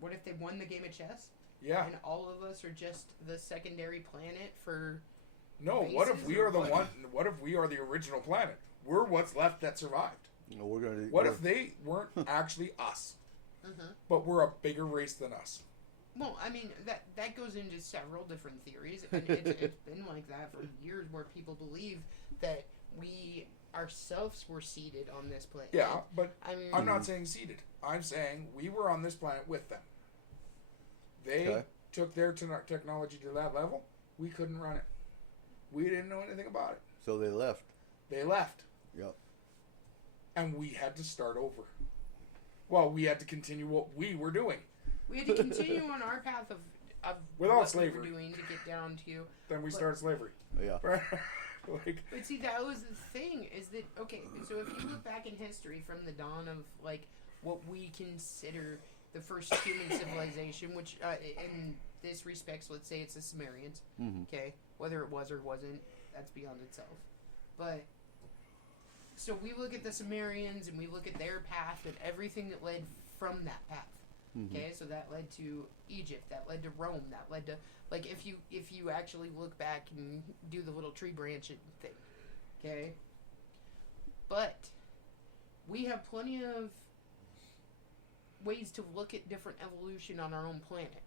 What if they won the game of chess? Yeah. And all of us are just the secondary planet for... No, what if bases we or are the what? one? What if we are the original planet? We're what's left that survived. No, we're gonna. What if they weren't actually us, but we're a bigger race than us? Well, I mean, that goes into several different theories, and it's been like that for years, where people believe that we ourselves were seeded on this planet. Yeah, but I mean, I'm not saying seeded. I'm saying we were on this planet with them. They Okay. took their technology to that level. We couldn't run it. We didn't know anything about it. So they left. They left, Yep. and we had to start over. Well, we had to continue what we were doing. we had to continue on our path of Without what slavery. we were doing to get down to. Then we started slavery. Yeah. Like, But see, that was the thing, is that, okay, so if you look back in history from the dawn of, like, what we consider the first human civilization, which, in this respects, let's say it's the Sumerians, okay? Whether it was or wasn't, that's beyond itself. But, so we look at the Sumerians, and we look at their path, and everything that led from that path. Okay, so that led to Egypt, that led to Rome, that led to, like, if you actually look back and do the little tree branching thing, okay? But we have plenty of ways to look at different evolution on our own planet.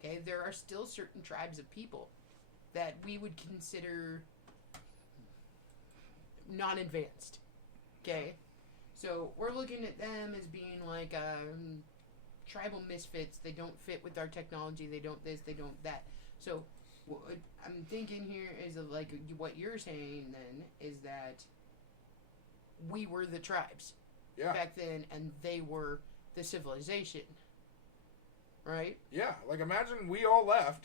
Okay, there are still certain tribes of people that we would consider non-advanced. Okay, so we're looking at them as being like tribal misfits. They don't fit with our technology. They don't this. They don't that. So what I'm thinking here is of like what you're saying then is that we were the tribes yeah, back then, and they were the civilization, right? yeah. Like, imagine we all left,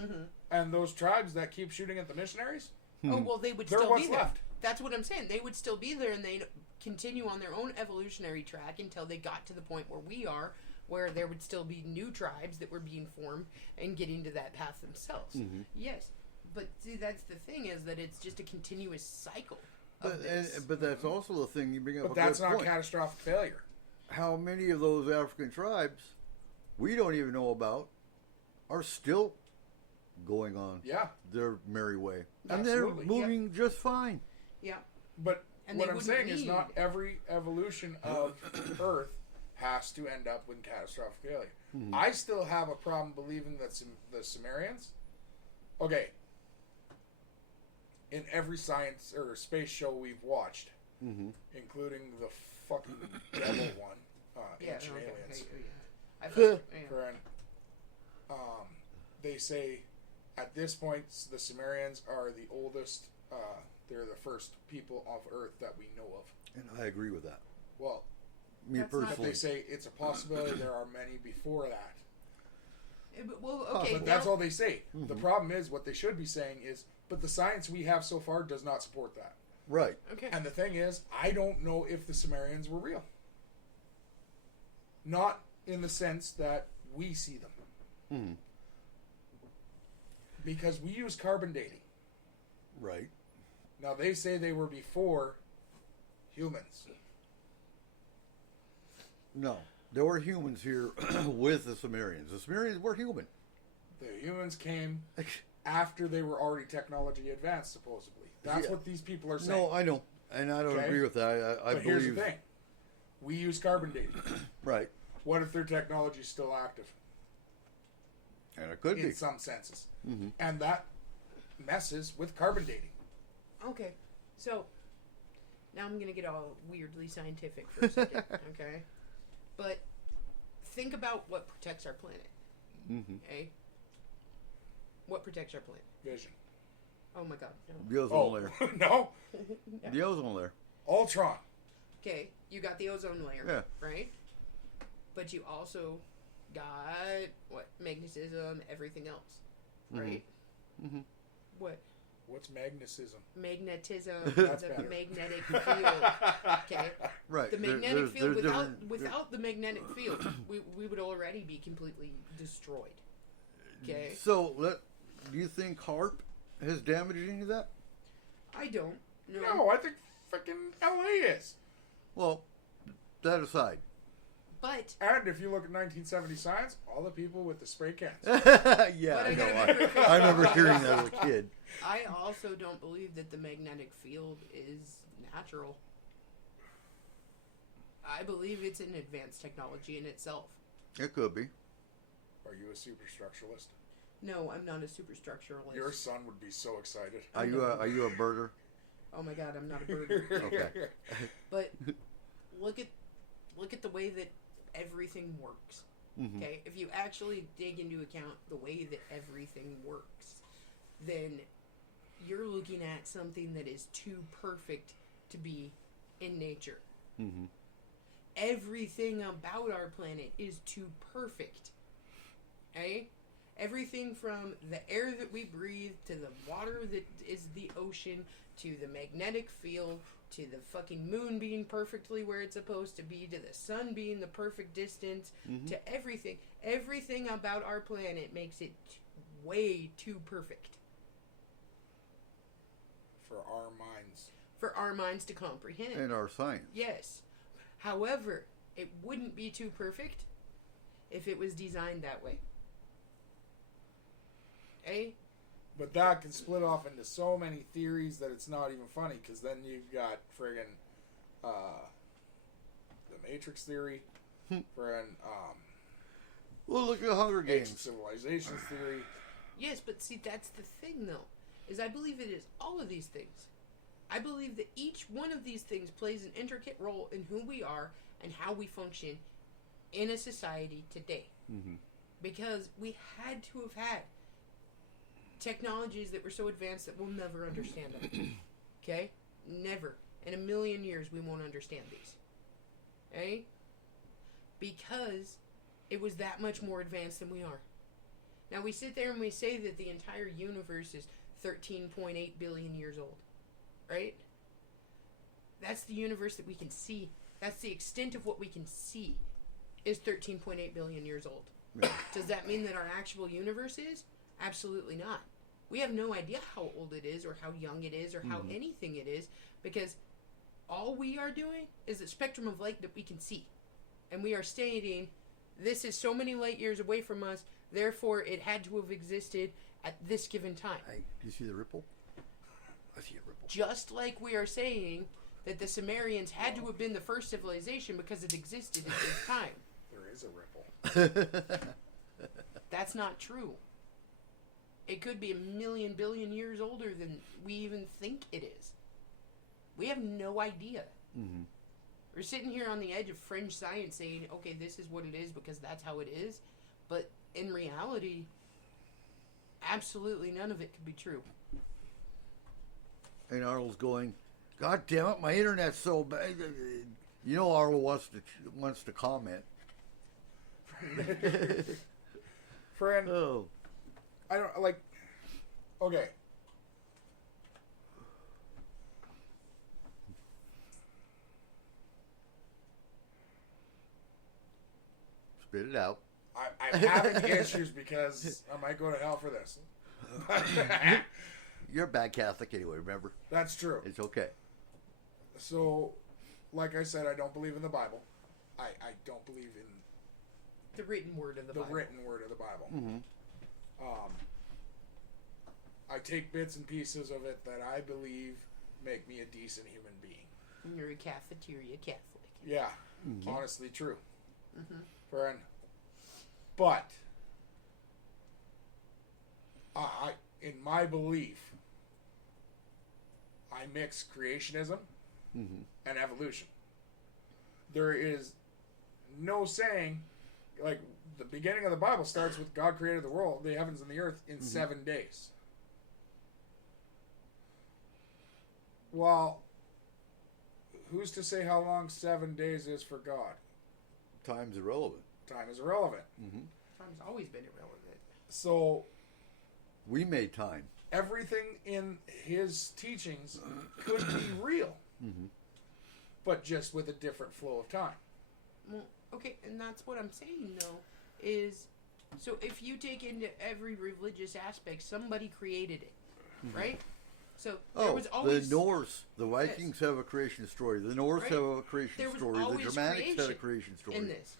Mm-hmm. and those tribes that keep shooting at the missionaries, Oh well, they would they're still what's be there. left. That's what I'm saying. They would still be there, and they'd continue on their own evolutionary track until they got to the point where we are, where there would still be new tribes that were being formed and getting to that path themselves. Yes, but see, that's the thing, is that it's just a continuous cycle. But that's also the thing you bring up. But a that's good not point. catastrophic failure. How many of those African tribes we don't even know about are still going on Yeah, their merry way, and Absolutely. they're moving just fine. Yeah. but And what they I'm wouldn't saying is need- not every evolution of Earth has to end up with catastrophic failure. I still have a problem believing that the Sumerians. Okay. In every science or space show we've watched, including the fucking devil one, Yeah. Ancient Okay. Aliens, I thought, yeah. Karen, they say at this point the Sumerians are the oldest. They're the first people of Earth that we know of. And I agree with that. Well, Me That's not- but personally. they say it's a possibility there are many before that. Well, okay. But that's now- all they say. The problem is, what they should be saying is, but the science we have so far does not support that. Right. Okay. And the thing is, I don't know if the Sumerians were real. Not in the sense that we see them. Because we use carbon dating. Right. Now, they say they were before humans. No, there were humans here with the Sumerians. The Sumerians were human. The humans came after they were already technology advanced, supposedly. That's Yeah. what these people are saying. No, I know, and I don't Okay. agree with that. I But here's the believe thing. We use carbon dating. right, What if their technology is still active? and it could In be. some senses. Mm-hmm. And that messes with carbon dating. Okay, so now I'm gonna get all weirdly scientific for a second, okay? But think about what protects our planet, Mm-hmm. okay? What protects our planet? Vision. Oh my god, no. The ozone layer. No. The ozone layer. Ultron. Okay, you got the ozone layer, Yeah. right? But you also got, what, magnetism, everything else, right? Mm-hmm. What? What's magnetism? Magnetism, That's the better. magnetic field, okay? Right. The magnetic There's field, different- without the magnetic field, we would already be completely destroyed. Okay? So, do you think HARP has damaged any of that? I don't. No, I think freaking LA is. Well, that aside. But And if you look at 1970 science, all the people with the spray cans. Yeah, But I I know. gotta- I remember hearing that as a kid. I also don't believe that the magnetic field is natural. I believe it's an advanced technology in itself. It could be. Are you a superstructuralist? No, I'm not a superstructuralist. Your son would be so excited. Are you a birder? Oh my god, I'm not a bird. Okay. But look at the way that everything works. Mm-hmm. Okay? If you actually dig into account the way that everything works, then you're looking at something that is too perfect to be in nature. Mm-hmm. Everything about our planet is too perfect. Okay? Everything from the air that we breathe, to the water that is the ocean, to the magnetic field, to the fucking moon being perfectly where it's supposed to be, to the sun being the perfect distance, to everything. Everything about our planet makes it way too perfect For our minds. for our minds to comprehend. And our science. Yes. However, it wouldn't be too perfect if it was designed that way. Eh? But that can split off into so many theories that it's not even funny, because then you've got friggin' the Matrix theory, friggin' Well, look at Hunger ancient Games. civilizations theory. Yes, but see, that's the thing, though, is I believe it is all of these things. I believe that each one of these things plays an intricate role in who we are and how we function in a society today. Mm-hmm. Because we had to have had technologies that were so advanced that we'll never understand them. Okay? Never. In a million years, we won't understand these. Okay? Because it was that much more advanced than we are. Now, we sit there and we say that the entire universe is 13.8 billion years old. Right? That's the universe that we can see. That's the extent of what we can see is 13.8 billion years old. Yeah. Does that mean that our actual universe is? Absolutely not. We have no idea how old it is or how young it is or how anything it is, because all we are doing is the spectrum of light that we can see. And we are stating this is so many light years away from us, therefore it had to have existed at this given time. Hey, do you see the ripple? I see a ripple. Just like we are saying that the Sumerians had to have been the first civilization because it existed at this time. There is a ripple. That's not true. It could be a million billion years older than we even think it is. We have no idea. Mm-hmm. We're sitting here on the edge of fringe science saying, okay, this is what it is because that's how it is. But in reality, absolutely none of it could be true. And Arnold's going, God damn it, my internet's so bad. You know Arnold wants to comment. Friend, Oh. I don't like. Okay. Spit it out. I'm having issues because I might go to hell for this. You're a bad Catholic anyway, remember? That's true. It's okay. So, like I said, I don't believe in the Bible. I don't believe in The written word of the Bible. written word of the Bible. Mm-hmm. I take bits and pieces of it that I believe make me a decent human being. You're a cafeteria Catholic. Yeah, honestly true. Friend. But I, in my belief, I mix creationism and evolution. There is no saying, like, the beginning of the Bible starts with God created the world, the heavens and the earth in 7 days. Well, who's to say how long 7 days is for God? Time's irrelevant. Time is irrelevant. Time's always been irrelevant. So We made time. everything in his teachings could be real, but just with a different flow of time. Well, okay, and that's what I'm saying, though, is, so if you take into every religious aspect, somebody created it, right? So there was always... the Norse, the Vikings have a creation story. The Norse Right. have a creation There was story. The always Germanics had a creation creation story. in this.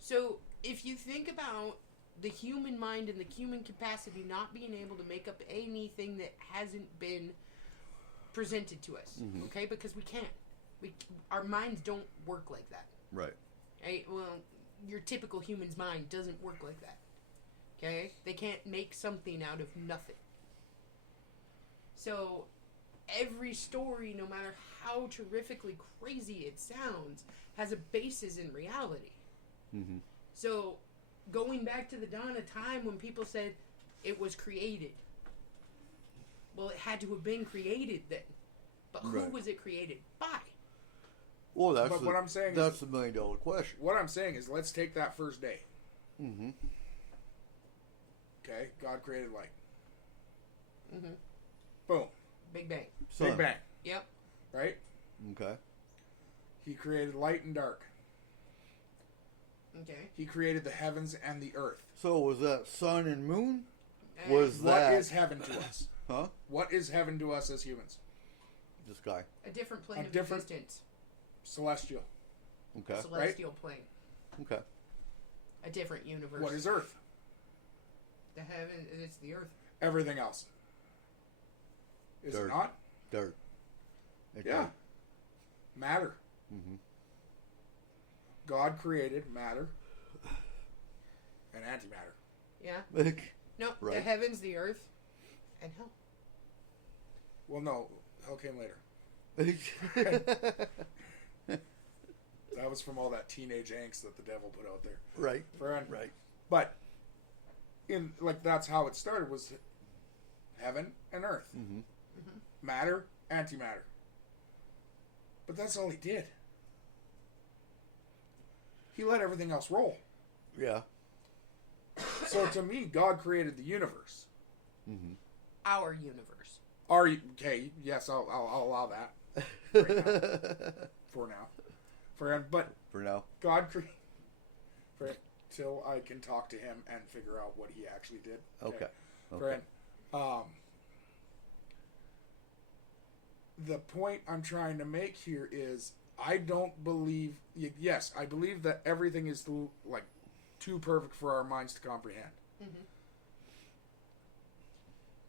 So if you think about the human mind and the human capacity not being able to make up anything that hasn't been presented to us, okay? Because we can't. Our minds don't work like that. Right. Right? Well, your typical human's mind doesn't work like that. Okay? They can't make something out of nothing. So, every story, no matter how terrifically crazy it sounds, has a basis in reality. So, going back to the dawn of time when people said it was created. Well, it had to have been created then. But who Right. was it created by? Well, that's But what I'm saying that's is- the $1 million question. What I'm saying is, let's take that first day. Mm-hmm. Okay? God created light. Mhm. Boom. Big Bang. Big Bang. Yep. Right? Okay. He created light and dark. Okay. He created the heavens and the earth. So was that sun and moon? And Was What that is heaven to us? huh? What is heaven to us as humans? This guy. a different plane a of different- existence. Celestial. Okay. Celestial plane. Okay. A different universe. What is earth? the heaven? It's the earth. Everything else. Is Dirt. it not? Dirt. It Yeah. Matter. Mhm. God created matter and antimatter. Yeah. does. No, the Right. heavens, the earth, and hell. Well, no. Hell came later. That was from all that teenage angst that the devil put out there. right. Friend. Right. But that's how it started, was heaven and earth. Mm-hmm. Matter, antimatter. But that's all he did. He let everything else roll. Yeah. So to me, God created the universe. Mm-hmm. Our universe. Are you okay? Yes, I'll allow that for now. But For now. God created till I can talk to him and figure out what he actually did. Okay. Friend, the point I'm trying to make here is I don't believe. Yes, I believe that everything is like too perfect for our minds to comprehend. Mm-hmm.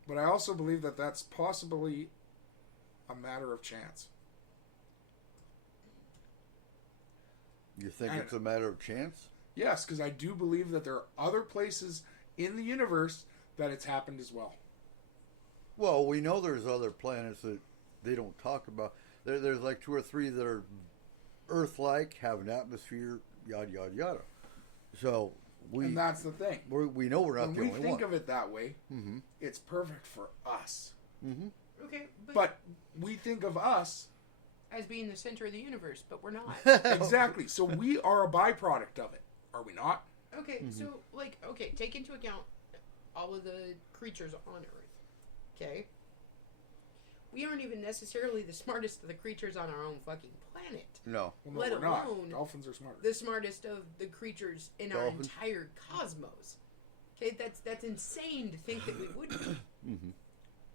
But I also believe that that's possibly a matter of chance. You think And- it's a matter of chance? Yes, because I do believe that there are other places in the universe that it's happened as well. Well, we know there's other planets that they don't talk about. There's like 2 or 3 that are Earth-like, have an atmosphere, yada yada yada. So And that's the thing. we know we're not When the we only think one. of it that way, Mm-hmm. it's perfect for us. Mm-hmm. Okay, But we think of us as being the center of the universe, but we're not. exactly. So we are a byproduct of it, are we not? Okay, so take into account all of the creatures on Earth. Okay, we aren't even necessarily the smartest of the creatures on our own fucking planet. No. Well, no, Let we're not. alone Dolphins are smarter. The smartest of the creatures in Dolphins. our entire cosmos. Okay, that's insane to think that we would be. Mm-hmm.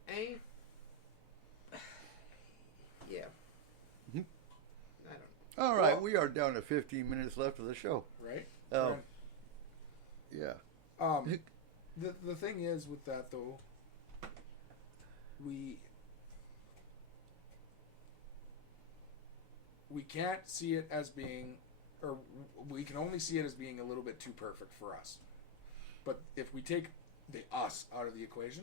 Eh? Yeah. Mhm. I don't know. All right, Well- we are down to 15 minutes left of the show. Right? Oh. Right. Yeah. The thing is with that, though, we can't see it as being, or we can only see it as being a little bit too perfect for us. But if we take the us out of the equation,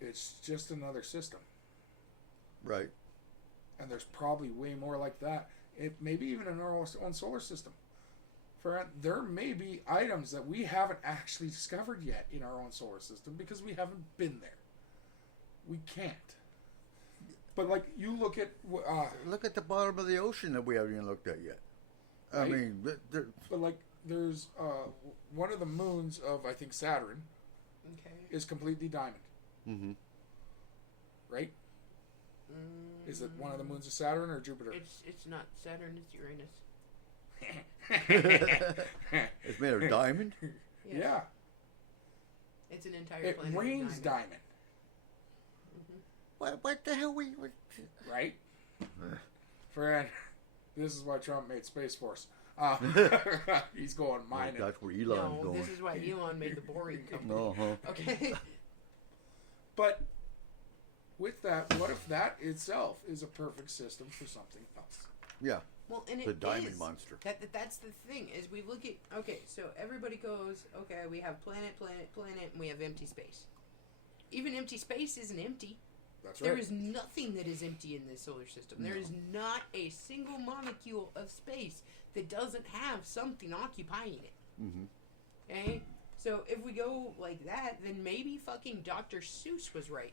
it's just another system. Right. And there's probably way more like that. Maybe even in our own solar system. There may be items that we haven't actually discovered yet in our own solar system because we haven't been there. We can't. But like you look at the bottom of the ocean that we haven't even looked at yet. I Right. mean, but like there's one of the moons of I think Saturn Okay. is completely diamond. mm-hmm. Right? Is it one of the moons of Saturn or Jupiter? It's not Saturn. It's Uranus. It's made of diamond. Yes. Yeah. It's an entire It planet. of rains diamond. What the hell we? Right? Friend, this is why Trump made Space Force. He's going mining. That's where Elon's No, going. this is why Elon made the boring company. Uh-huh. Okay. But with that, what if that itself is a perfect system for something else? Yeah. Well, and The it diamond is. monster. That's the thing, is we look at, okay, so everybody goes, okay, we have planet, and we have empty space. Even empty space isn't empty. That's right. There is nothing that is empty in this solar system. There is not a single molecule of space that doesn't have something occupying it. Mm-hmm. Okay? So if we go like that, then maybe fucking Dr. Seuss was right.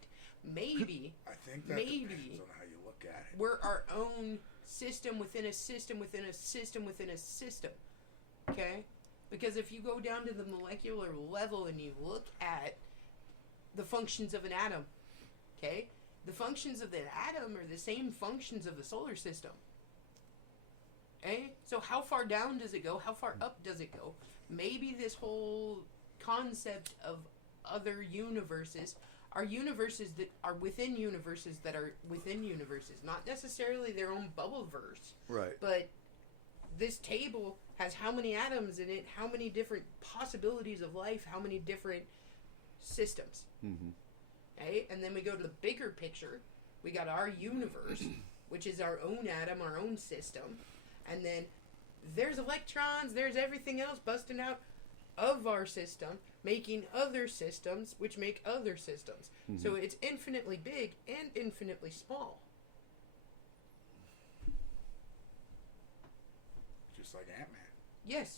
Maybe I think that maybe depends on how you look at it. we're our own system within a system within a system within a system. Okay? Because if you go down to the molecular level and you look at the functions of an atom, okay? The functions of the atom are the same functions of the solar system. Okay? So how far down does it go? How far up does it go? Maybe this whole concept of other universes are universes that are within universes that are within universes. Not necessarily their own bubble verse. Right. But this table has how many atoms in it, how many different possibilities of life, how many different systems. Mm-hmm. Okay? And then we go to the bigger picture. We got our universe, which is our own atom, our own system. And then there's electrons, there's everything else busting out of our system, making other systems, which make other systems. Mm-hmm. So it's infinitely big and infinitely small. Just like Ant-Man. Yes.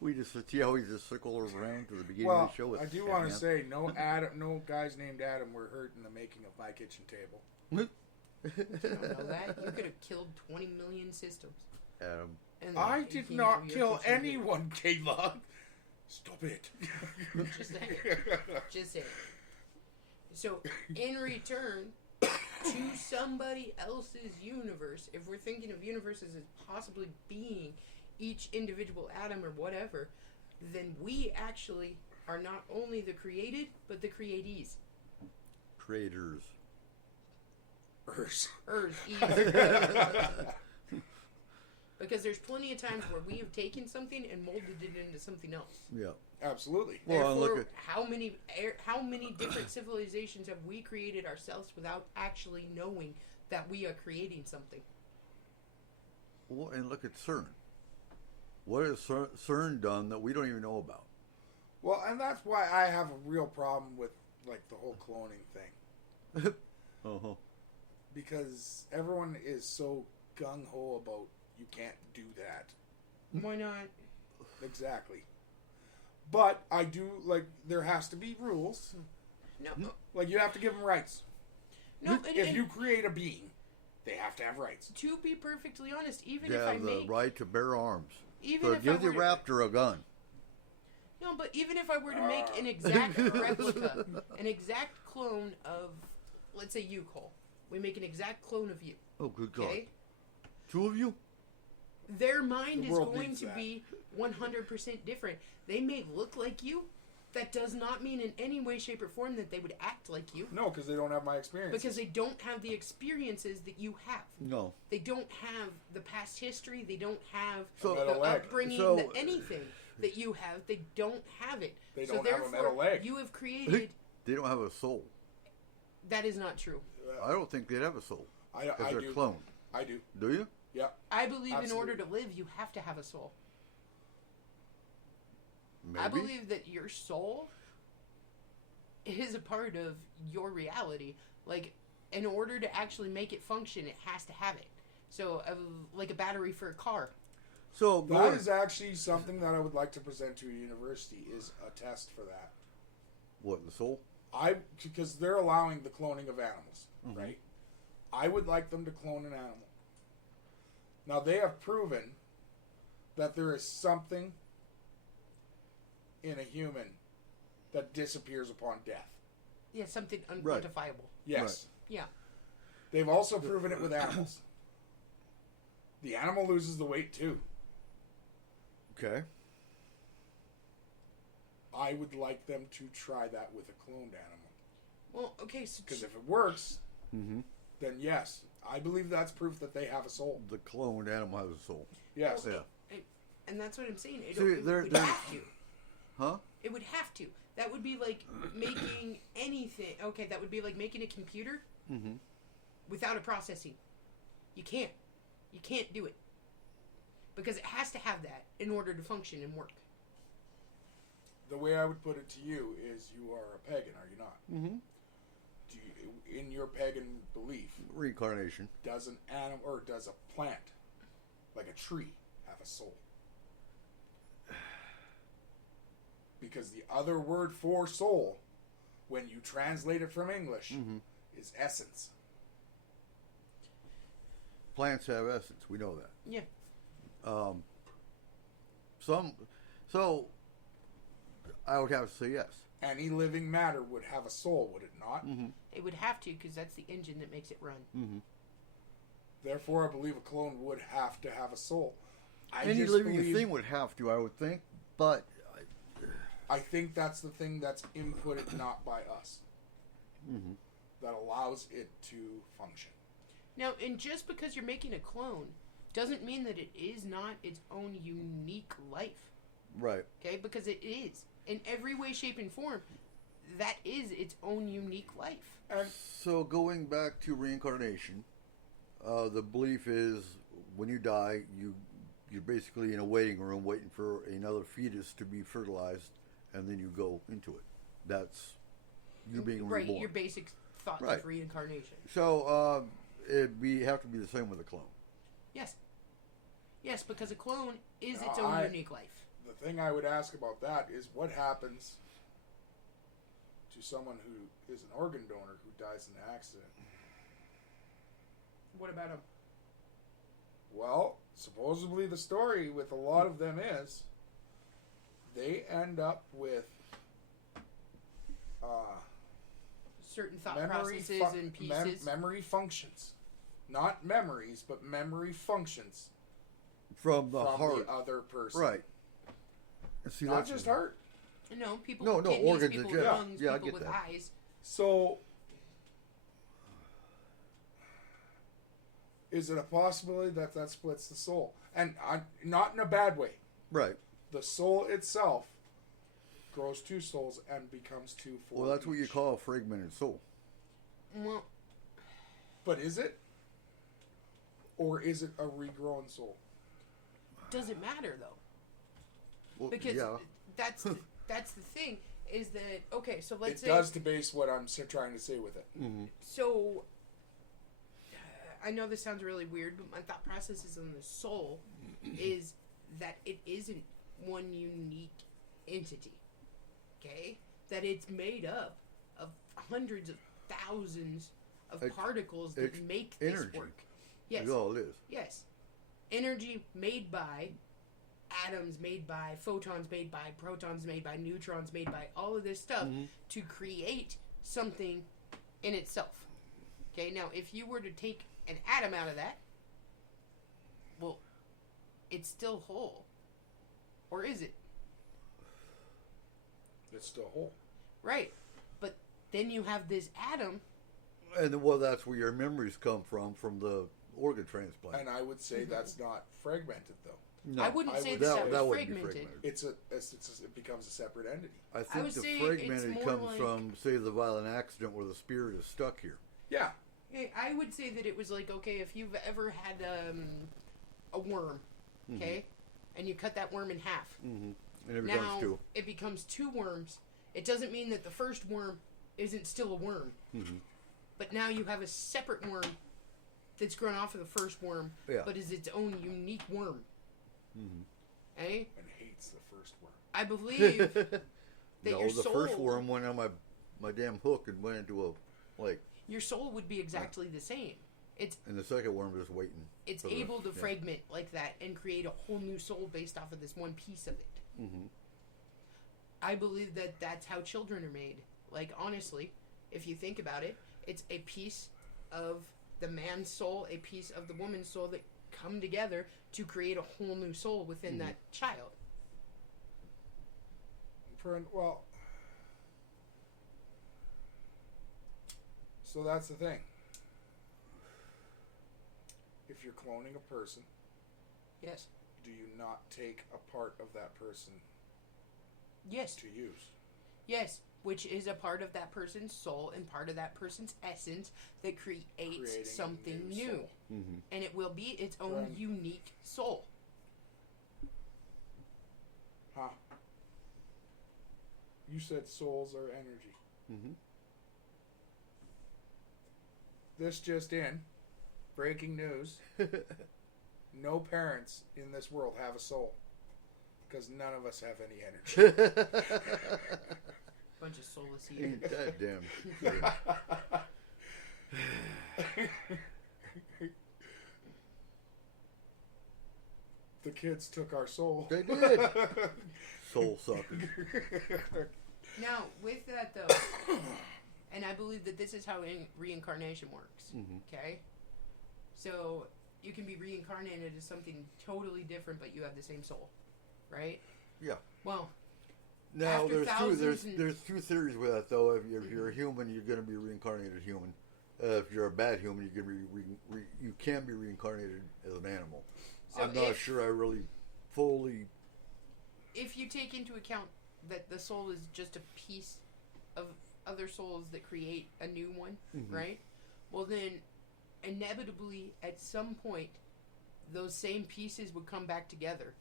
We just see how we just circle around to the beginning Well, of the show. With I do want to Ant-Man. say no guys named Adam were hurt in the making of My Kitchen Table. You don't know that? You could have killed 20 million systems. And I then did came not out of your kill kitchen table. anyone, Kayla. Stop it. Just saying. Just saying. So, in return to somebody else's universe, if we're thinking of universes as possibly being each individual atom or whatever, then we actually are not only the created, but the createes. Traders. Earth. Because there's plenty of times where we have taken something and molded it into something else. Yeah. Absolutely. Well, Therefore, look at how many different civilizations have we created ourselves without actually knowing that we are creating something? well, and look at CERN. What has CERN done that we don't even know about? Well, and that's why I have a real problem with like the whole cloning thing. Uh-huh. Because everyone is so gung ho about you can't do that. Why not? Exactly. But I do like there has to be rules. No, Like you have to give them rights. no. If you create a being, they have to have rights. To be perfectly honest, even They if I have the make, right to bear arms. even So if give I the were to, raptor a gun. no, but even if I were to make an exact replica, an exact clone of, let's say you, Cole, we make an exact clone of you. Oh, good God. Okay, Two of you? their mind The is world going needs to that. be 100% different. They may look like you. That does not mean in any way, shape, or form that they would act like you. No, because they don't have my experience. Because they don't have the experiences that you have. No. They don't have the past history. They don't have So- the metal leg. upbringing, So- the anything that you have. They don't have it. They so don't have a therefore, metal leg. you have created. They don't have a soul. That is not true. I don't think they'd have a soul. I Because they're do. cloned. I do. Do you? Yeah. I believe in Absolutely. order to live, you have to have a soul. Maybe. I believe that your soul is a part of your reality. Like, in order to actually make it function, it has to have it. So, like a battery for a car. So, That is actually something that I would like to present to a university, is a test for that. what, the soul? Because they're allowing the cloning of animals, Mm-hmm. right? I would like them to clone an animal. Now, they have proven that there is something in a human that disappears upon death. Yeah, something Right. unquantifiable. Yes. Yeah. They've also proven it with animals. The animal loses the weight too. Okay. I would like them to try that with a cloned animal. Well, okay, so Because if it works, Mm-hmm. then yes, I believe that's proof that they have a soul. The cloned animal has a soul. Yes. Yeah. and that's what I'm saying. It, See, it they're- would they're- have to. Huh? It would have to. That would be like making anything. Okay, that would be like making a computer Mm-hmm. without a processing. You can't. You can't do it. Because it has to have that in order to function and work. The way I would put it to you is, you are a pagan, are you not? Mm-hmm. Do you, in your pagan belief, Reincarnation. does an animal or does a plant, like a tree, have a soul? Because the other word for soul, when you translate it from English, Mm-hmm. is essence. Plants have essence. We know that. Yeah. So I would have to say yes. Any living matter would have a soul, would it not? Mm-hmm. It would have to because that's the engine that makes it run. Mm-hmm. Therefore, I believe a clone would have to have a soul. Any just living believe- thing would have to, I would think, but I think that's the thing that's inputted not by us mm-hmm. that allows it to function. Now, and just because you're making a clone doesn't mean that it is not its own unique life. right. Okay? Because it is. In every way, shape, and form, that is its own unique life. And So going back to reincarnation, the belief is when you die, you're basically in a waiting room waiting for another fetus to be fertilized, and then you go into it. That's you being Right, reborn. your basic thoughts Right. of reincarnation. So have to be the same with a clone. Yes. Yes, because a clone is its Now, own unique life. the thing I would ask about that is, what happens to someone who is an organ donor who dies in an accident? What about them? Well, supposedly the story with a lot of them is they end up with Certain thought memory processes and pieces. memory functions. Not memories, but memory functions From the from heart. the other person. Right. And see, Not that's- just heart. No, people No, with no, kidneys, organs people in with general. lungs, Yeah, I people get with that. eyes. So, is it a possibility that that splits the soul? And not in a bad way. Right. The soul itself grows two souls and becomes two for Well, that's what you each. call a fragmented soul. Well, But is it? Or is it a regrown soul? doesn't matter though, Well, because yeah. that's the thing is that okay. So let's It say does debase what I'm trying to say with it. Mm-hmm. so. I know this sounds really weird, but my thought process is on the soul is that it isn't one unique entity. Okay, that it's made up of hundreds of thousands of It's- particles that it's make this energy. work. Yes. That's all it is. Yes. Energy made by atoms, made by photons, made by protons, made by neutrons, made by all of this stuff Mm-hmm. to create something in itself. Okay, now if you were to take an atom out of that, well, it's still whole. Or is it? It's still whole. Right. But then you have this atom. And well, that's where your memories come from the organ transplant. And I would say that's not fragmented, though. No, I wouldn't say that that was wouldn't be fragmented. It becomes a separate entity. I think would the say fragmented it's more comes like- from, say, the violent accident where the spirit is stuck here. Yeah. Hey, I would say that it was like, okay, if you've ever had a worm, okay, and you cut that worm in half. Mm-hmm. And it becomes Now two. it becomes two worms. It doesn't mean that the first worm isn't still a worm. Mm-hmm. But now you have a separate worm that's grown off of the first worm, Yeah. but is its own unique worm. Mm-hmm. Eh? And hates the first worm. I believe that No, your the soul, first worm went on my damn hook and went into a lake. your soul would be exactly the same. And the second worm just waiting. It's for the- able to yeah. fragment like that and create a whole new soul based off of this one piece of it. Mm-hmm. I believe that that's how children are made. Like, honestly, if you think about it, it's a piece of the man's soul, a piece of the woman's soul that come together to create a whole new soul within that child. So that's the thing. If you're cloning a person, Yes. do you not take a part of that person Yes. to use? Yes. Which is a part of that person's soul and part of that person's essence that creates Creating a something new new. soul. Mm-hmm. And it will be its own Right. unique soul. Huh. You said souls are energy. Mm-hmm. This just in. Breaking news. No parents in this world have a soul. Because none of us have any energy. Bunch of soulless heathens. Ain't that damn true. The kids took our soul. They did. Soul suckers. Now, with that though, and I believe that this is how reincarnation works. Mm-hmm. Okay, so you can be reincarnated as something totally different, but you have the same soul, right? Yeah. Well, Now After thousands and- there's two theories with that though. If you're a human, you're going to be reincarnated human. If you're a bad human, you can be reincarnated as an animal. So I'm not if- sure I really fully. if you take into account that the soul is just a piece of other souls that create a new one, right? Well, then inevitably at some point, those same pieces would come back together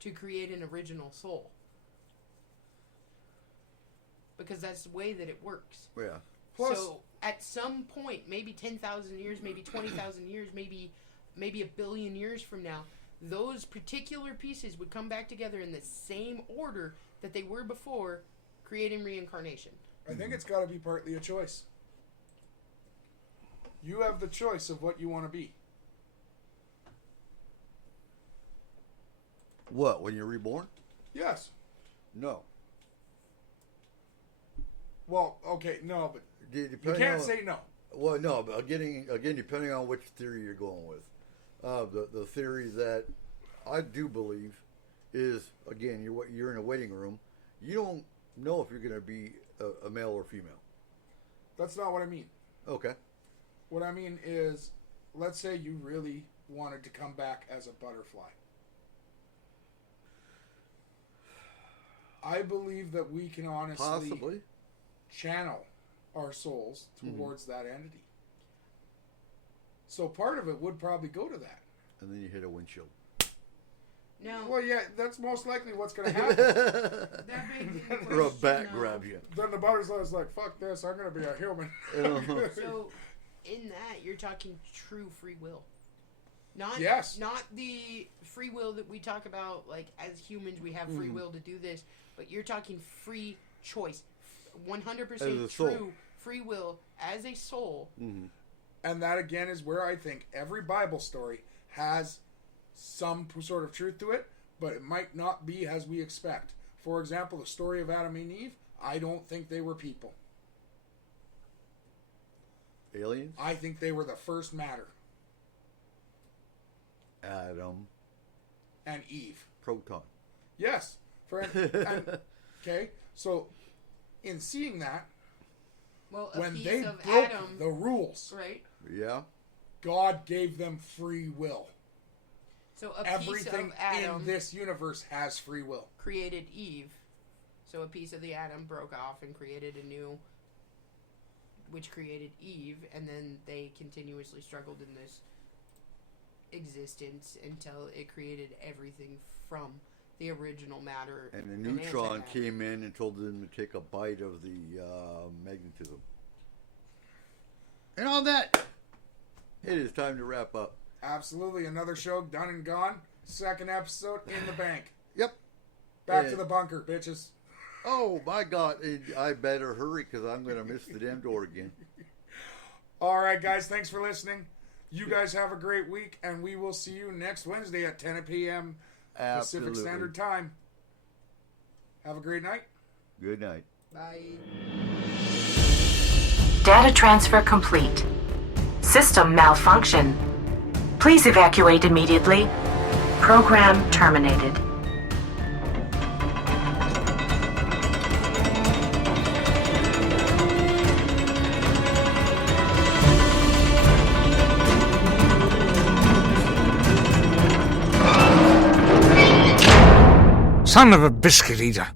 to create an original soul. Because that's the way that it works. Yeah. Plus- so at some point, maybe 10,000 years, maybe 20,000 years, maybe a billion years from now, those particular pieces would come back together in the same order that they were before, creating reincarnation. I think it's got to be partly a choice. You have the choice of what you want to be. What, when you're reborn? Yes. No. Well, okay, no, but you Depending can't on, say no. Well, no, but again, depending on which theory you're going with. The theory that I do believe is, again, you're in a waiting room. You don't know if you're going to be a male or female. That's not what I mean. Okay. What I mean is, let's say you really wanted to come back as a butterfly. I believe that we can honestly Possibly. channel our souls towards that entity. So part of it would probably go to that. And then you hit a windshield. Now, Well, yeah, that's most likely what's going to happen. that begs the Or a question bat of- grabs you. Then the butterfly's like, fuck this, I'm going to be a human. So, in that, you're talking true free will. Not, Yes. Not the free will that we talk about, like, as humans, we have free will to do this, but you're talking free choice. 100% As a soul. true free will as a soul. And that, again, is where I think every Bible story has some sort of truth to it, but it might not be as we expect. For example, the story of Adam and Eve, I don't think they were people. Aliens? I think they were the first matter. Adam. And Eve. Proton. Yes. Okay, so in seeing that, Well, a when piece they of broke Adam, the rules, right? Yeah. God gave them free will. So a everything piece of atom in this universe has free will. created Eve. So a piece of the atom broke off and created a new, which created Eve, and then they continuously struggled in this existence until it created everything from the original matter. And the neutron antimatter. came in and told them to take a bite of the magnetism. And on that, it is time to wrap up. Absolutely. Another show done and gone. Second episode in the bank. Yep. Back to the bunker, bitches. Oh, my God. I better hurry because I'm going to miss the damn door again. All right, guys. Thanks for listening. You guys have a great week, and we will see you next Wednesday at 10 p.m. Absolutely. Pacific Standard Time. Have a great night. Good night. Bye. Data transfer complete. System malfunction. Please evacuate immediately. Program terminated. Son of a biscuit eater.